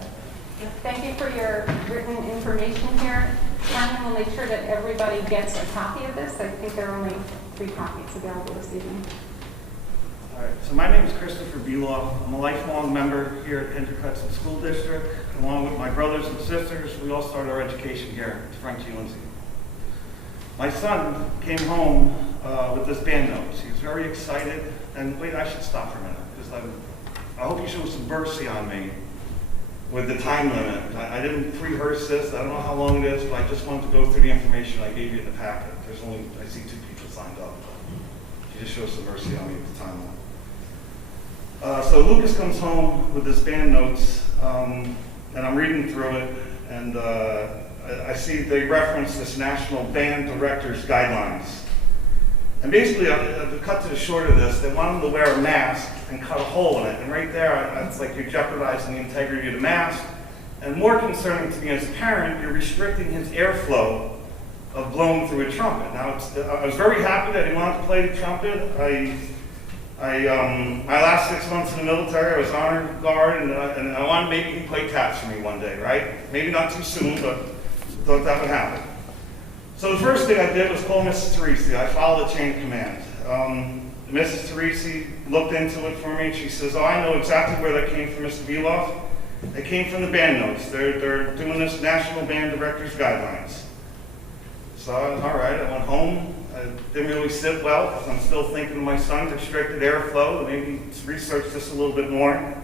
Thank you for your written information here. Carmen will make sure that everybody gets a copy of this. I think there are only 3 copies available this evening. All right, so my name is Christopher Beloff. I'm a lifelong member here at Hendrick-Hudson School District. Along with my brothers and sisters, we all started our education here at Frank G. Lindsay. My son came home with this band notes. He was very excited. And wait, I should stop for a minute, because I hope you show some mercy on me with the time limit. I didn't pre-rehearse this. I don't know how long it is, but I just wanted to go through the information I gave you in the packet. There's only, I see 2 people signed up. You just show some mercy on me with the time limit. So Lucas comes home with this band notes, and I'm reading through it, and I see they reference this National Band Directors Guidelines. And basically, to cut to the short of this, they want him to wear a mask and cut a hole in it. And right there, it's like you're jeopardizing the integrity of the mask. And more concerning to me as a parent, you're restricting his airflow of blowing through a trumpet. Now, I was very happy that he wanted to play the trumpet. My last 6 months in the military, I was honor guard, and I wanted maybe he could play taps for me one day, right? Maybe not too soon, but thought that would happen. So the first thing I did was call Mrs. Teresi. I followed the chain of command. Mrs. Teresi looked into it for me, and she says, oh, I know exactly where that came from, Mr. Beloff. It came from the band notes. They're doing this National Band Directors Guidelines. So, all right, I went home. I didn't really sit well because I'm still thinking of my son, restricted airflow, maybe research this a little bit more.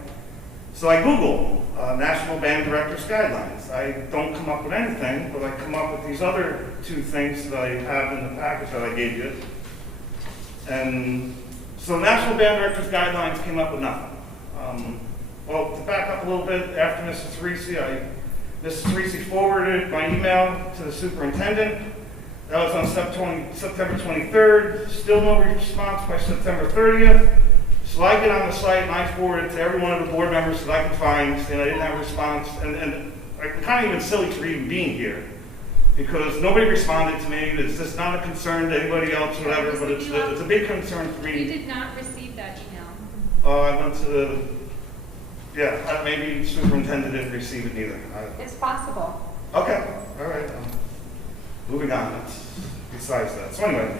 So I Googled National Band Directors Guidelines. I don't come up with anything, but I come up with these other 2 things that I have in the package that I gave you. And so National Band Directors Guidelines came up with nothing. Well, to back up a little bit, after Mrs. Teresi forwarded my email to the superintendent. That was on September 23rd. Still no response by September 30th. So I get on the site and I forward it to every one of the board members that I can find, saying I didn't have a response. And I'm kind of even silly for even being here, because nobody responded to me. It's just not a concern to anybody else, whatever, but it's a big concern for me. You did not receive that email. Oh, I went to the, yeah, maybe the superintendent didn't receive it neither. It's possible. Okay, all right. Moving on, besides that. So anyway,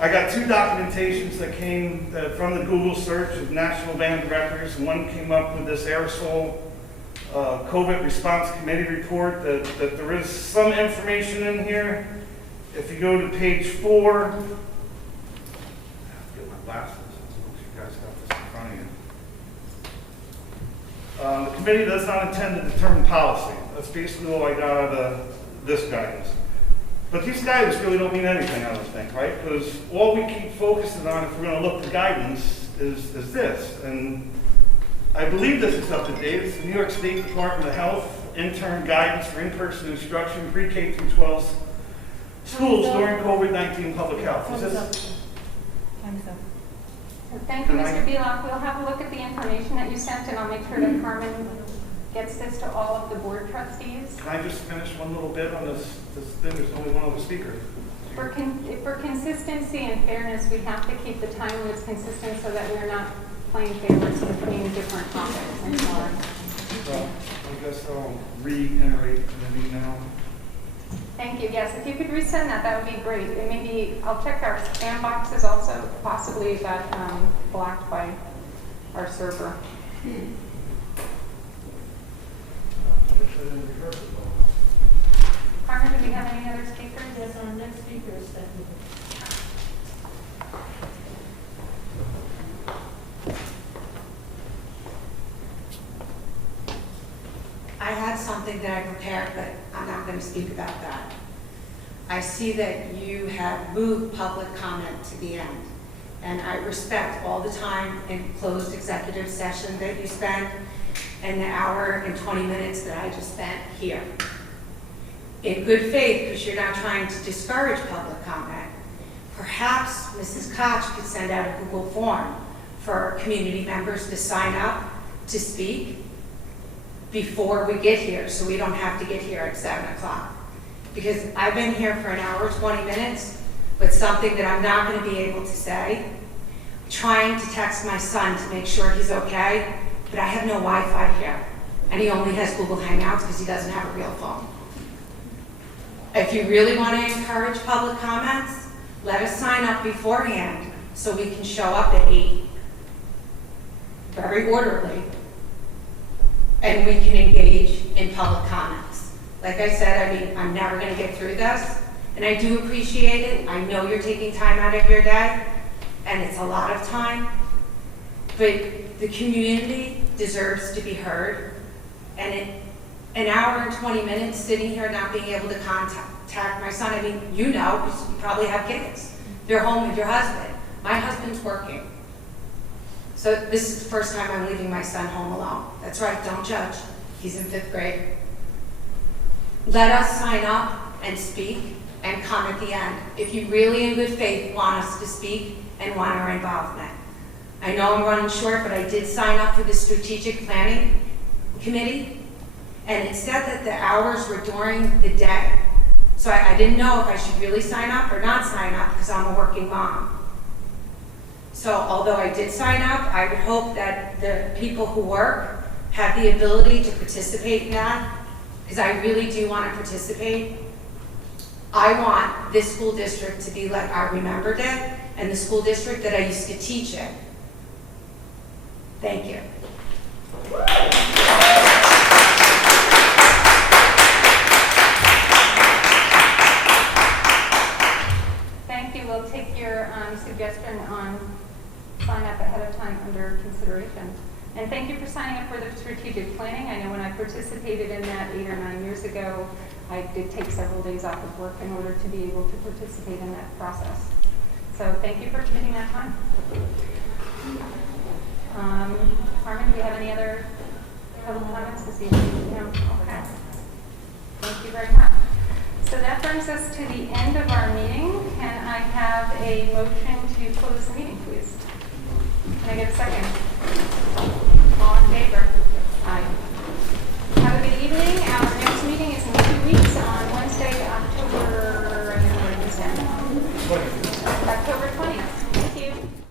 I got 2 documentations that came from the Google search of National Band Directors. One came up with this aerosol COVID Response Committee report that there is some information in here. If you go to page 4, I have to get my glasses. You guys got this in front of you. The committee does not intend to determine policy. That's basically all I got out of this guidance. But these guidance really don't mean anything, I don't think, right? Because all we keep focusing on, if we're going to look at guidance, is this. And I believe this is up to date. It's the New York State Department of Health intern guidance for in-person instruction, pre-K through 12 schools during COVID-19 public health. Is this? Time's up. So thank you, Mr. Beloff. We'll have a look at the information that you sent, and I'll make sure that Carmen gets this to all of the board trustees. Can I just finish one little bit on this thing? There's only one other speaker. For consistency and fairness, we have to keep the time limits consistent so that we're not playing favorites between different topics. I'm sorry. So I guess I'll reiterate the email. Thank you. Yes, if you could resend that, that would be great. And maybe I'll check our spam boxes also. Possibly got blocked by our server. Carmen, do we have any other speakers? Yes, our next speaker is Stephanie. I had something that I prepared, but I'm not going to speak about that. I see that you have moved public comment to the end, and I respect all the time in closed executive session that you spend and the hour and 20 minutes that I just spent here. In good faith, because you're not trying to discourage public comment, perhaps Mrs. Koch could send out a Google form for community members to sign up to speak before we get here, so we don't have to get here at 7 o'clock. Because I've been here for an hour, 20 minutes, with something that I'm not going to be able to say, trying to text my son to make sure he's okay, but I have no Wi-Fi here, and he only has Google Hangouts because he doesn't have a real phone. If you really want to encourage public comments, let us sign up beforehand so we can show up at 8, very orderly, and we can engage in public comments. Like I said, I mean, I'm never going to get through this, and I do appreciate it. I know you're taking time out of your day, and it's a lot of time, but the community deserves to be heard, and an hour and 20 minutes sitting here not being able to contact my son, I mean, you know, because you probably have kids. They're home with your husband. My husband's working. So this is the first time I'm leaving my son home alone. That's right, don't judge. He's in 5th grade. Let us sign up and speak and come at the end. If you really in good faith want us to speak and want our involvement. I know I'm running short, but I did sign up for the strategic planning committee, and it said that the hours were during the day. So I didn't know if I should really sign up or not sign up because I'm a working mom. So although I did sign up, I would hope that the people who work have the ability to participate in that, because I really do want to participate. I want this school district to be like I remembered it, and the school district that I used to teach in. Thank you. Thank you. We'll take your suggestion on sign up ahead of time under consideration. And thank you for signing up for the strategic planning. I know when I participated in that 8 or 9 years ago, I did take several days off of work in order to be able to participate in that process. So thank you for committing that time. Carmen, do we have any other public comments this evening? No? Okay. Thank you very much. So that brings us to the end of our meeting. Can I have a motion to close the meeting, please? Can I get a second? All in favor? Aye. Have a good evening. Our next meeting is in 2 weeks on Wednesday, October 20th. October 20th. Thank you.